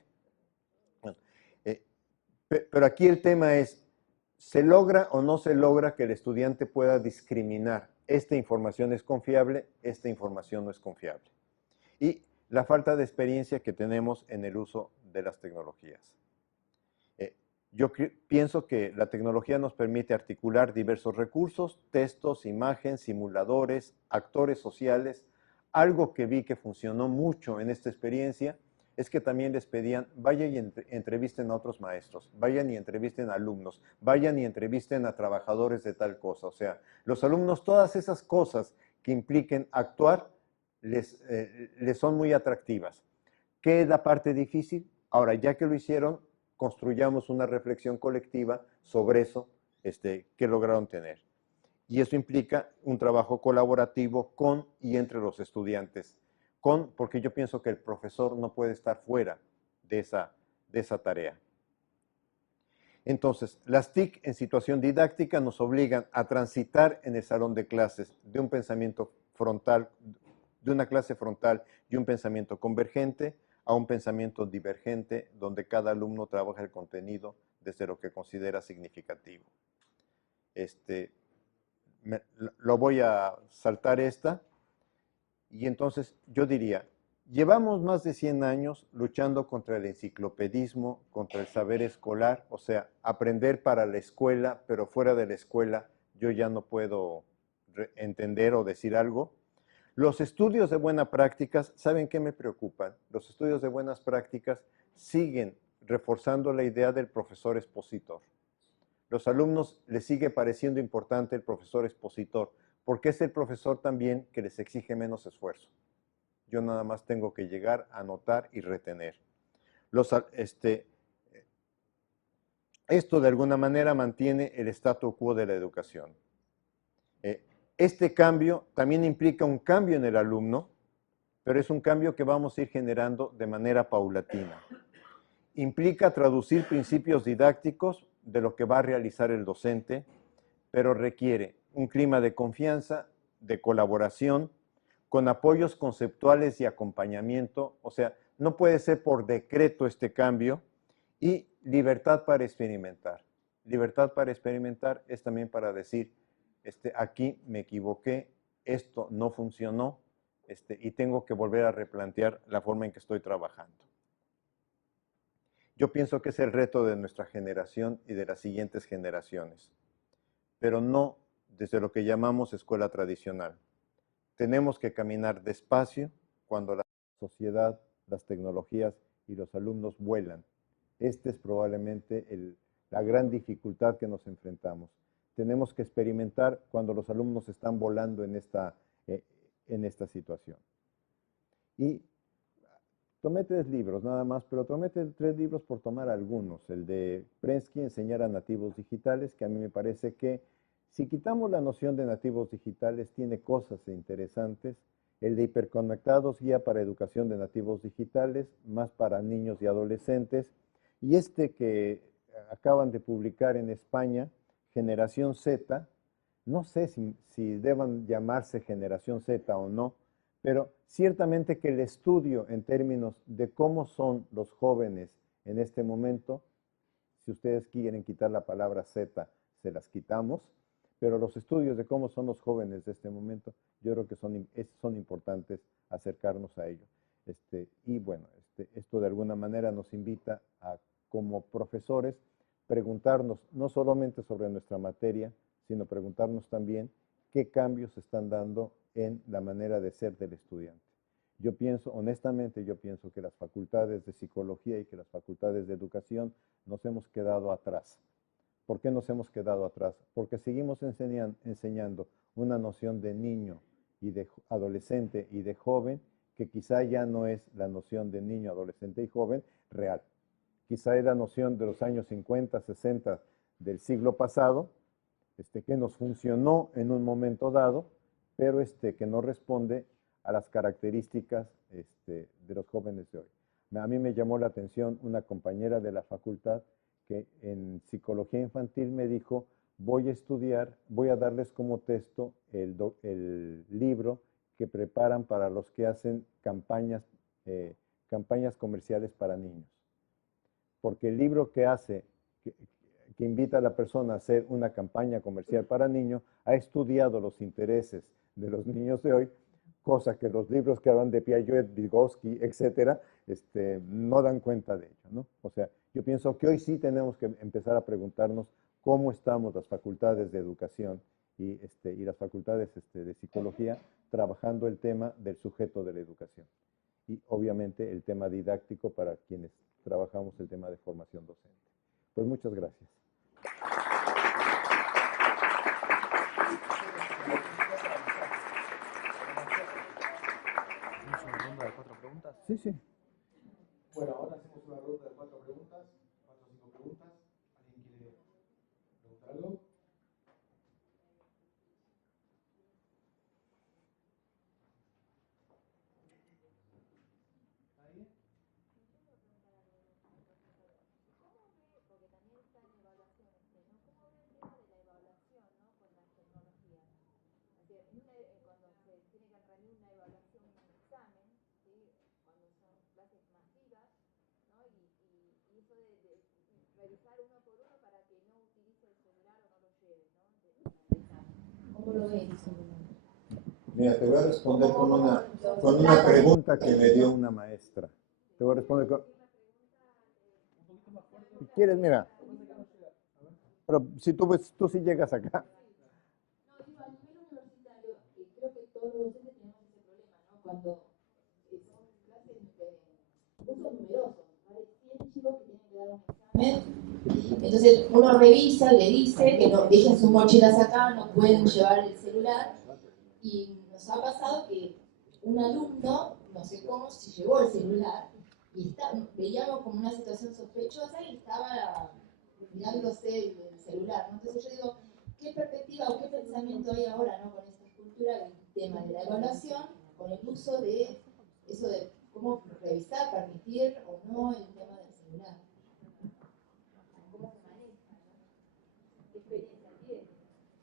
Pero aquí el tema es, ¿se logra o no se logra que el estudiante pueda discriminar? Esta información es confiable, esta información no es confiable. Y la falta de experiencia que tenemos en el uso de las tecnologías. Yo pienso que la tecnología nos permite articular diversos recursos, textos, imágenes, simuladores, actores sociales. Algo que vi que funcionó mucho en esta experiencia es que también les pedían, vayan y entrevisten a otros maestros, vayan y entrevisten a alumnos, vayan y entrevisten a trabajadores de tal cosa. O sea, los alumnos, todas esas cosas que impliquen actuar, les son muy atractivas. ¿Qué es la parte difícil? Ahora, ya que lo hicieron, construyamos una reflexión colectiva sobre eso que lograron tener. Y eso implica un trabajo colaborativo con y entre los estudiantes, porque yo pienso que el profesor no puede estar fuera de esa tarea. Entonces, las TIC en situación didáctica nos obligan a transitar en el salón de clases de un pensamiento frontal, de una clase frontal y un pensamiento convergente a un pensamiento divergente donde cada alumno trabaja el contenido desde lo que considera significativo. Lo voy a saltar y entonces yo diría, llevamos más de 100 años luchando contra el enciclopedismo, contra el saber escolar, o sea, aprender para la escuela, pero fuera de la escuela yo ya no puedo entender o decir algo. Los estudios de buenas prácticas, ¿saben qué me preocupan? Los estudios de buenas prácticas siguen reforzando la idea del profesor expositor. Los alumnos les sigue pareciendo importante el profesor expositor, porque es el profesor también que les exige menos esfuerzo. Yo nada más tengo que llegar, anotar y retener. Esto de alguna manera mantiene el statu quo de la educación. Este cambio también implica un cambio en el alumno, pero es un cambio que vamos a ir generando de manera paulatina. Implica traducir principios didácticos de lo que va a realizar el docente, pero requiere un clima de confianza, de colaboración, con apoyos conceptuales y acompañamiento. O sea, no puede ser por decreto este cambio, y libertad para experimentar. Libertad para experimentar es también para decir, aquí me equivoqué, esto no funcionó, y tengo que volver a replantear la forma en que estoy trabajando. Yo pienso que es el reto de nuestra generación y de las siguientes generaciones, pero no desde lo que llamamos escuela tradicional. Tenemos que caminar despacio cuando la sociedad, las tecnologías y los alumnos vuelan. Esta es probablemente la gran dificultad que nos enfrentamos. Tenemos que experimentar cuando los alumnos están volando en esta situación. Y tomé 3 libros nada más, pero tomé 3 libros por tomar algunos. El de Prensky, Enseñar a nativos digitales, que a mí me parece que si quitamos la noción de nativos digitales, tiene cosas interesantes. El de Hiperconectados, Guía para Educación de Nativos Digitales, más para niños y adolescentes. Y que acaban de publicar en España, Generación Z, no sé si deban llamarse Generación Z o no, pero ciertamente que el estudio en términos de cómo son los jóvenes en este momento, si ustedes quieren quitar la palabra Z, se las quitamos, pero los estudios de cómo son los jóvenes de este momento, yo creo que son importantes acercarnos a ello. Y bueno, esto de alguna manera nos invita a como profesores, preguntarnos no solamente sobre nuestra materia, sino preguntarnos también qué cambios se están dando en la manera de ser del estudiante. Yo pienso, honestamente, yo pienso que las facultades de psicología y que las facultades de educación nos hemos quedado atrás. ¿Por qué nos hemos quedado atrás? Porque seguimos enseñando una noción de niño y de adolescente y de joven que quizá ya no es la noción de niño, adolescente y joven real. Quizá es la noción de los años 50, 60 del siglo pasado, que nos funcionó en un momento dado, pero que no responde a las características de los jóvenes de hoy. A mí me llamó la atención una compañera de la facultad que en psicología infantil me dijo, voy a estudiar, voy a darles como texto el libro que preparan para los que hacen campañas comerciales para niños. Porque el libro que hace, que invita a la persona a hacer una campaña comercial para niños, ha estudiado los intereses de los niños de hoy, cosa que los libros que hablan de Piaget, Vygotsky, etcétera, no dan cuenta de ello, ¿no? O sea, yo pienso que hoy sí tenemos que empezar a preguntarnos cómo estamos las facultades de educación y las facultades de psicología trabajando el tema del sujeto de la educación. Y obviamente el tema didáctico para quienes trabajamos el tema de formación docente. Pues muchas gracias. ¿Hacemos una ronda de 4 preguntas? Sí, sí. Bueno, ahora hacemos una ronda de 4 preguntas, 4 o 5 preguntas. ¿Alguien quiere preguntar algo? ¿Nadie? ¿Cómo lo ves? Mira, te voy a responder con una pregunta que me dio una maestra. Te voy a responder con... Si quieres, mira. Pero si tú sí llegas acá. No, digo, a nivel universitario, creo que todos los docentes tenemos ese problema, ¿no? Cuando son clases de cursos numerosos, ¿vale? 100 chicos que tienen que dar un examen, entonces uno revisa, le dice que no dejen sus mochilas acá, no pueden llevar el celular, y nos ha pasado que un alumno, no sé cómo, se llevó el celular, y veíamos como una situación sospechosa y estaba mirándose el celular, ¿no? Entonces yo digo, ¿qué perspectiva o qué pensamiento hay ahora, ¿no? Con esta cultura del tema de la evaluación, con el uso de eso de cómo revisar, permitir o no el tema del celular? ¿Cómo se maneja, ¿no? ¿Qué experiencia tiene?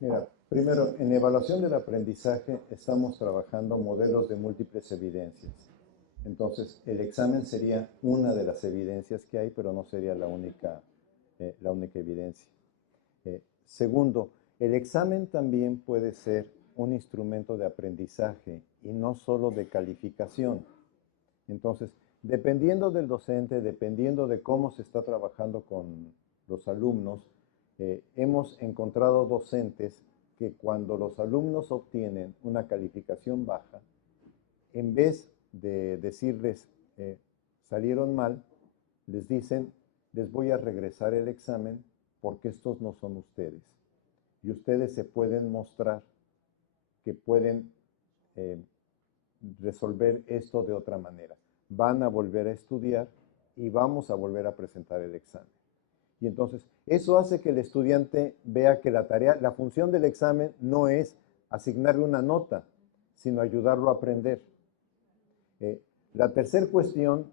Mira, primero, en evaluación del aprendizaje estamos trabajando modelos de múltiples evidencias. Entonces, el examen sería una de las evidencias que hay, pero no sería la única evidencia. Segundo, el examen también puede ser un instrumento de aprendizaje y no solo de calificación. Entonces, dependiendo del docente, dependiendo de cómo se está trabajando con los alumnos, hemos encontrado docentes que cuando los alumnos obtienen una calificación baja, en vez de decirles salieron mal, les dicen, les voy a regresar el examen porque estos no son ustedes. Y ustedes se pueden mostrar que pueden resolver esto de otra manera. Van a volver a estudiar y vamos a volver a presentar el examen. Y entonces, eso hace que el estudiante vea que la función del examen no es asignarle una nota, sino ayudarlo a aprender. La tercera cuestión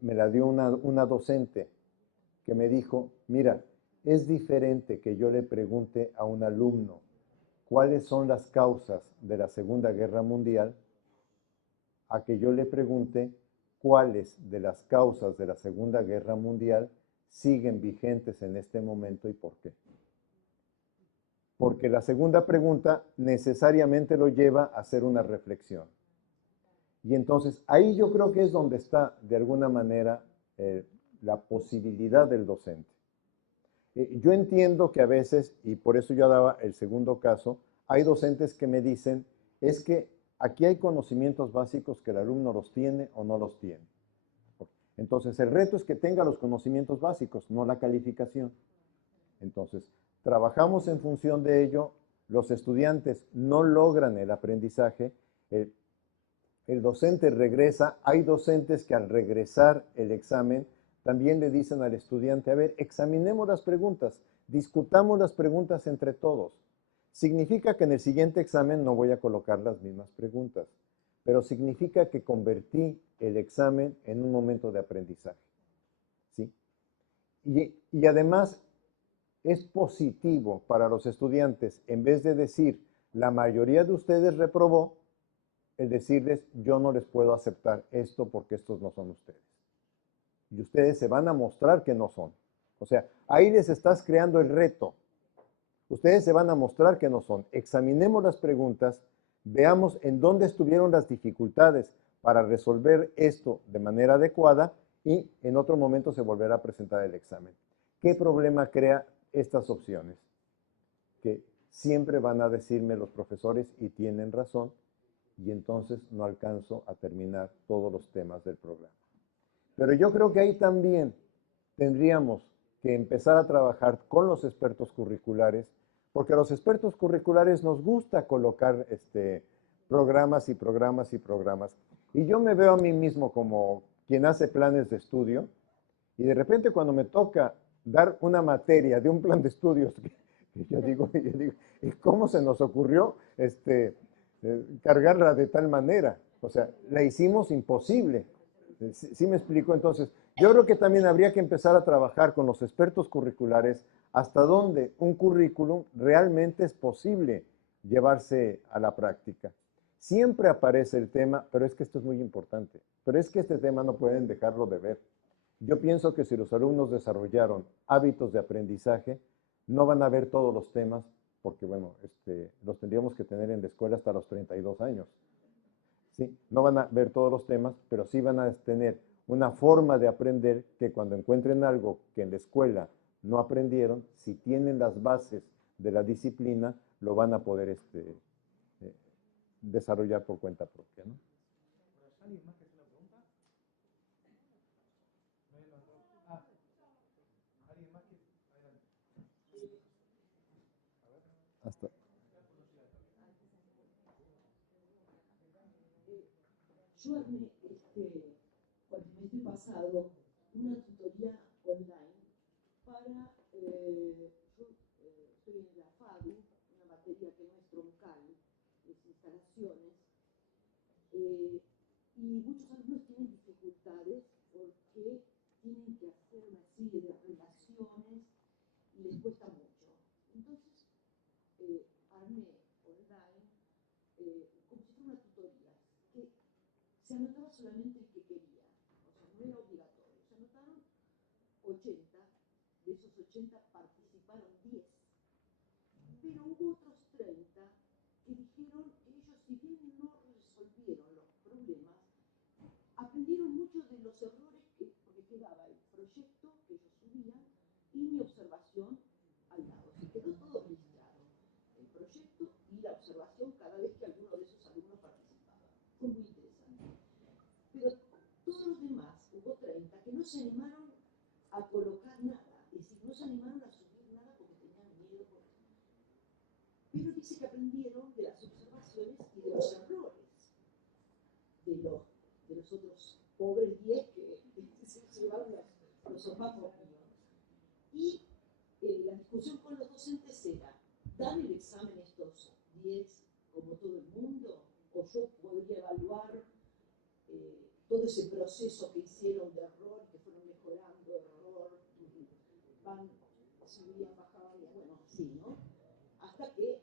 me la dio una docente que me dijo, mira, es diferente que yo le pregunte a un alumno cuáles son las causas de la Segunda Guerra Mundial a que yo le pregunte cuáles de las causas de la Segunda Guerra Mundial siguen vigentes en este momento y por qué. Porque la segunda pregunta necesariamente lo lleva a hacer una reflexión. Y entonces ahí yo creo que es donde está de alguna manera la posibilidad del docente. Yo entiendo que a veces, y por eso yo daba el segundo caso, hay docentes que me dicen, es que aquí hay conocimientos básicos que el alumno los tiene o no los tiene. Entonces, el reto es que tenga los conocimientos básicos, no la calificación. Entonces, trabajamos en función de ello, los estudiantes no logran el aprendizaje, el docente regresa, hay docentes que al regresar el examen también le dicen al estudiante, a ver, examinemos las preguntas, discutamos las preguntas entre todos. Significa que en el siguiente examen no voy a colocar las mismas preguntas, pero significa que convertí el examen en un momento de aprendizaje. ¿Sí? Y además es positivo para los estudiantes, en vez de decir, la mayoría de ustedes reprobó, el decirles, yo no les puedo aceptar esto porque estos no son ustedes. Y ustedes se van a mostrar que no son. O sea, ahí les estás creando el reto. Ustedes se van a mostrar que no son. Examinemos las preguntas, veamos en dónde estuvieron las dificultades para resolver esto de manera adecuada y en otro momento se volverá a presentar el examen. ¿Qué problema crea estas opciones? Que siempre van a decirme los profesores y tienen razón, y entonces no alcanzo a terminar todos los temas del programa. Pero yo creo que ahí también tendríamos que empezar a trabajar con los expertos curriculares, porque a los expertos curriculares nos gusta colocar programas y programas y programas. Y yo me veo a mí mismo como quien hace planes de estudio, y de repente cuando me toca dar una materia de un plan de estudios, yo digo, ¿y cómo se nos ocurrió cargarla de tal manera? O sea, la hicimos imposible. ¿Sí me explico? Entonces, yo creo que también habría que empezar a trabajar con los expertos curriculares hasta dónde un currículum realmente es posible llevarse a la práctica. Siempre aparece el tema, pero es que esto es muy importante, pero es que este tema no pueden dejarlo de ver. Yo pienso que si los alumnos desarrollaron hábitos de aprendizaje, no van a ver todos los temas, porque bueno, los tendríamos que tener en la escuela hasta los 32 años. ¿Sí? No van a ver todos los temas, pero sí van a tener una forma de aprender que cuando encuentren algo que en la escuela no aprendieron, si tienen las bases de la disciplina, lo van a poder desarrollar por cuenta propia, ¿no? ¿Alguien más que hace una pregunta? ¿Alguien más que? Adelante. Hasta. Yo armé cuatrimestre pasado una tutoría online para, yo estoy en la FADU, una materia que no es troncal, es instalaciones, y muchos alumnos tienen dificultades porque tienen que hacer una serie de relaciones y les cuesta mucho. Entonces, armé online como si fuera una tutoría, que se anotaba solamente el que quería, o sea, no era obligatorio. Se anotaron 80, de esos 80 participaron 10, pero hubo otros 30 que dijeron que ellos, si bien no resolvieron los problemas, aprendieron mucho de los errores porque quedaba el proyecto que ellos subían y mi observación al lado. Se quedó todo registrado, el proyecto y la observación cada vez que alguno de esos alumnos participaba. Fue muy interesante. Pero todos los demás, hubo 30, que no se animaron a colocar nada, es decir, no se animaron a subir nada porque tenían miedo. Pero dice que aprendieron de las observaciones y de los errores de los otros pobres 10 que se llevaron los sopapos míos. Y la discusión con los docentes era, ¿dan el examen estos 10 como todo el mundo? ¿O yo podría evaluar todo ese proceso que hicieron de error, que fueron mejorando, van, subían, bajaban, y bueno, así, ¿no? Hasta que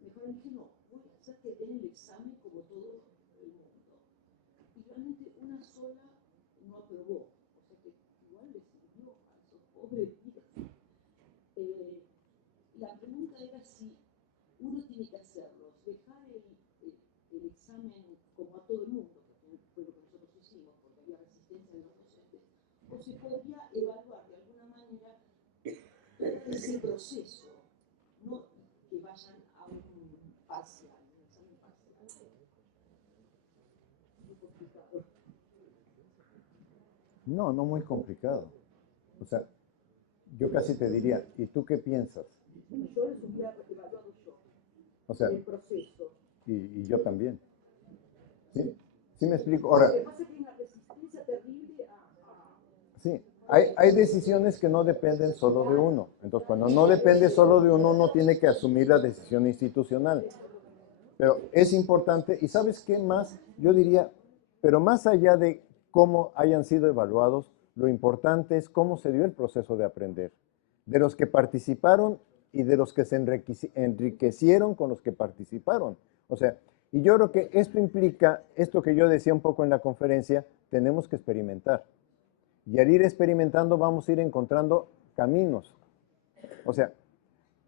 mejor dije, no, voy a hacer que den el examen como todo el mundo. Y realmente una sola no aprobó, o sea que igual les sirvió a esos pobres días. La pregunta era si uno tiene que hacerlos, dejar el examen como a todo el mundo, que fue lo que nosotros hicimos, porque había resistencia de los docentes, complicado? No, no muy complicado. O sea, yo casi te diría, ¿y tú qué piensas? Bueno, yo les hubiera evaluado yo, O sea, el proceso. y yo también. ¿Sí? ¿Sí me explico? Ahora, Lo que pasa es que hay una resistencia terrible sí, hay decisiones que no dependen solo de uno. Entonces, cuando no depende solo de uno, uno tiene que asumir la decisión institucional. Pero es importante, y ¿sabes qué más? Yo diría, pero más allá de cómo hayan sido evaluados, lo importante es cómo se dio el proceso de aprender. De los que participaron y de los que se enriquecieron con los que participaron. O sea, y yo creo que esto implica, esto que yo decía un poco en la conferencia, tenemos que experimentar. Y al ir experimentando vamos a ir encontrando caminos. O sea,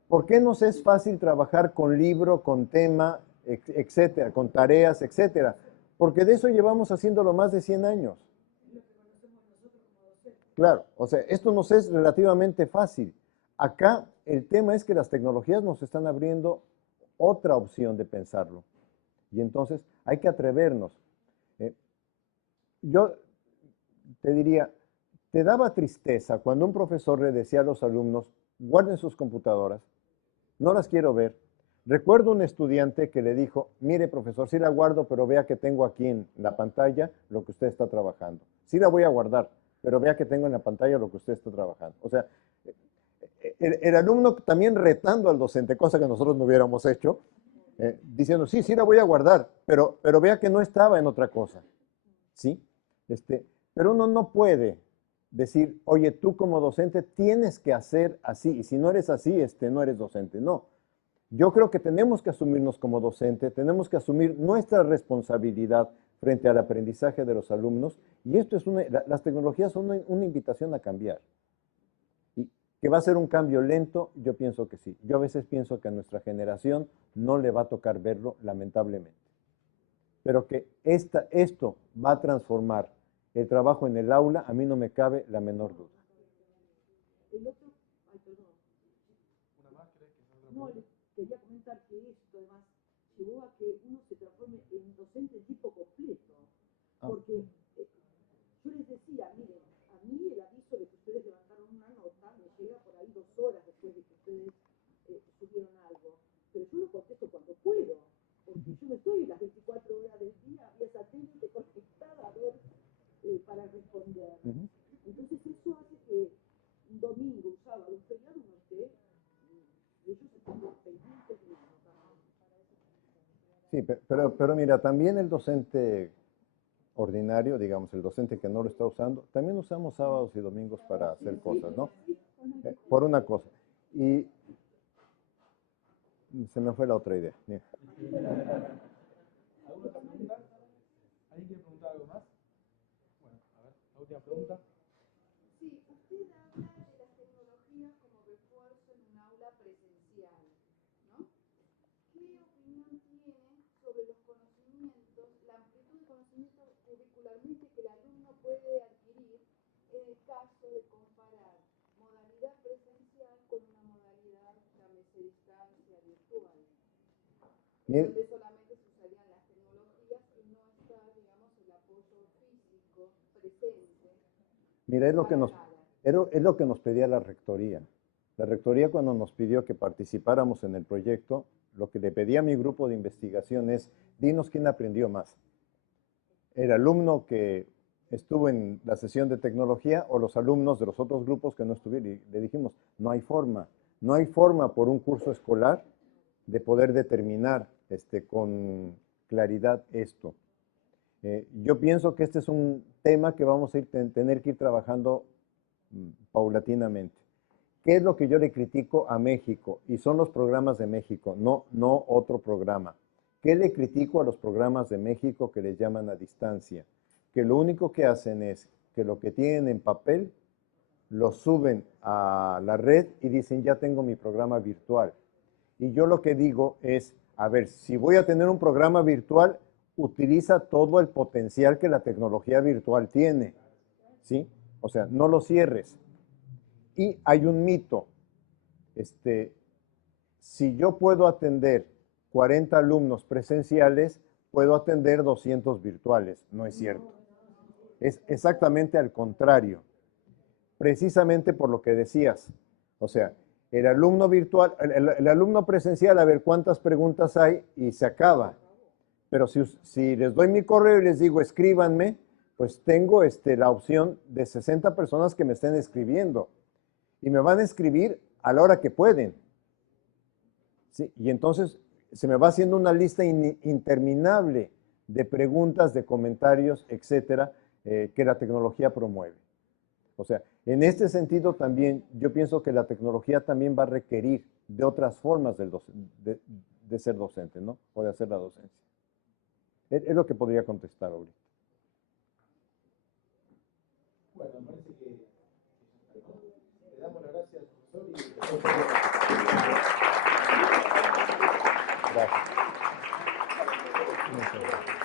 ¿por qué nos es fácil trabajar con libro, con tema, etcétera, con tareas, etcétera? Porque de eso llevamos haciéndolo más de 100 años. Claro, o sea, esto nos es relativamente fácil. Acá el tema es que las tecnologías nos están abriendo otra opción de pensarlo. Y entonces hay que atrevernos. Yo te diría, ¿te daba tristeza cuando un profesor le decía a los alumnos, guarden sus computadoras, no las quiero ver? Recuerdo un estudiante que le dijo, mire profesor, sí la guardo, pero vea que tengo aquí en la pantalla lo que usted está trabajando. Sí la voy a guardar, pero vea que tengo en la pantalla lo que usted está trabajando. O sea, el alumno también retando al docente, cosa que nosotros no hubiéramos hecho, diciendo, sí, sí la voy a guardar, pero vea que no estaba en otra cosa. ¿Sí? Pero uno no puede decir, oye, tú como docente tienes que hacer así, y si no eres así, no eres docente. No. Yo creo que tenemos que asumirnos como docente, tenemos que asumir nuestra responsabilidad frente al aprendizaje de los alumnos, y esto es las tecnologías son una invitación a cambiar. Y que va a ser un cambio lento, yo pienso que sí. Yo a veces pienso que a nuestra generación no le va a tocar verlo, lamentablemente. Pero que esto va a transformar el trabajo en el aula, a mí no me cabe la menor duda. El otro, ay, perdón. No, les quería comentar que esto además llevó a que uno se transforme en docente en tiempo completo. Porque yo les decía, miren, a mí el aviso de que ustedes levantaron una nota me llega por ahí 2 horas después de que ustedes subieron algo. Pero yo lo contesto cuando puedo. Porque yo no estoy las 24 horas del día vía satélite conectada a ver para responder. Entonces eso hace que un domingo, un sábado, un feriado no esté, ellos están pendientes de uno también. Sí, pero mira, también el docente ordinario, digamos, el docente que no lo está usando, también usamos sábados y domingos para hacer cosas, ¿no? Por una cosa. Y se me fue la otra idea. ¿Alguna otra pregunta? ¿Alguien quiere preguntar algo más? Bueno, a ver, la última pregunta. Sí, usted habla de las tecnologías como refuerzo en un aula presencial, ¿no? ¿Qué opinión tiene sobre los conocimientos, la amplitud de conocimientos curricularmente que el alumno puede adquirir en el caso de comparar modalidad presencial con una modalidad, llámese distancia, virtual? Donde solamente se usarían las tecnologías y no está, digamos, el apoyo físico presente. Mira, es lo que nos pedía la rectoría. La rectoría, cuando nos pidió que participáramos en el proyecto, lo que le pedía a mi grupo de investigación es, dinos quién aprendió más. ¿El alumno que estuvo en la sesión de tecnología o los alumnos de los otros grupos que no estuvieron? Y le dijimos, no hay forma. No hay forma por un curso escolar de poder determinar con claridad esto. Yo pienso que este es un tema que vamos a tener que ir trabajando paulatinamente. ¿Qué es lo que yo le critico a México? Y son los programas de México, no otro programa. ¿Qué le critico a los programas de México que les llaman a distancia? Que lo único que hacen es que lo que tienen en papel lo suben a la red y dicen, ya tengo mi programa virtual. Y yo lo que digo es, a ver, si voy a tener un programa virtual, utiliza todo el potencial que la tecnología virtual tiene, ¿sí? O sea, no lo cierres. Y hay un mito, si yo puedo atender 40 alumnos presenciales, puedo atender 200 virtuales. No es cierto. Es exactamente al contrario. Precisamente por lo que decías. O sea, el alumno virtual, el alumno presencial, a ver cuántas preguntas hay y se acaba. Pero si les doy mi correo y les digo escríbanme, pues tengo la opción de 60 personas que me estén escribiendo. Y me van a escribir a la hora que pueden. ¿Sí? Y entonces se me va haciendo una lista interminable de preguntas, de comentarios, etcétera, que la tecnología promueve. O sea, en este sentido también yo pienso que la tecnología también va a requerir de otras formas de ser docente, ¿no? O de hacer la docencia. Es lo que podría contestar ahorita. Bueno, me parece que le damos las gracias al profesor y Gracias. Muchas gracias.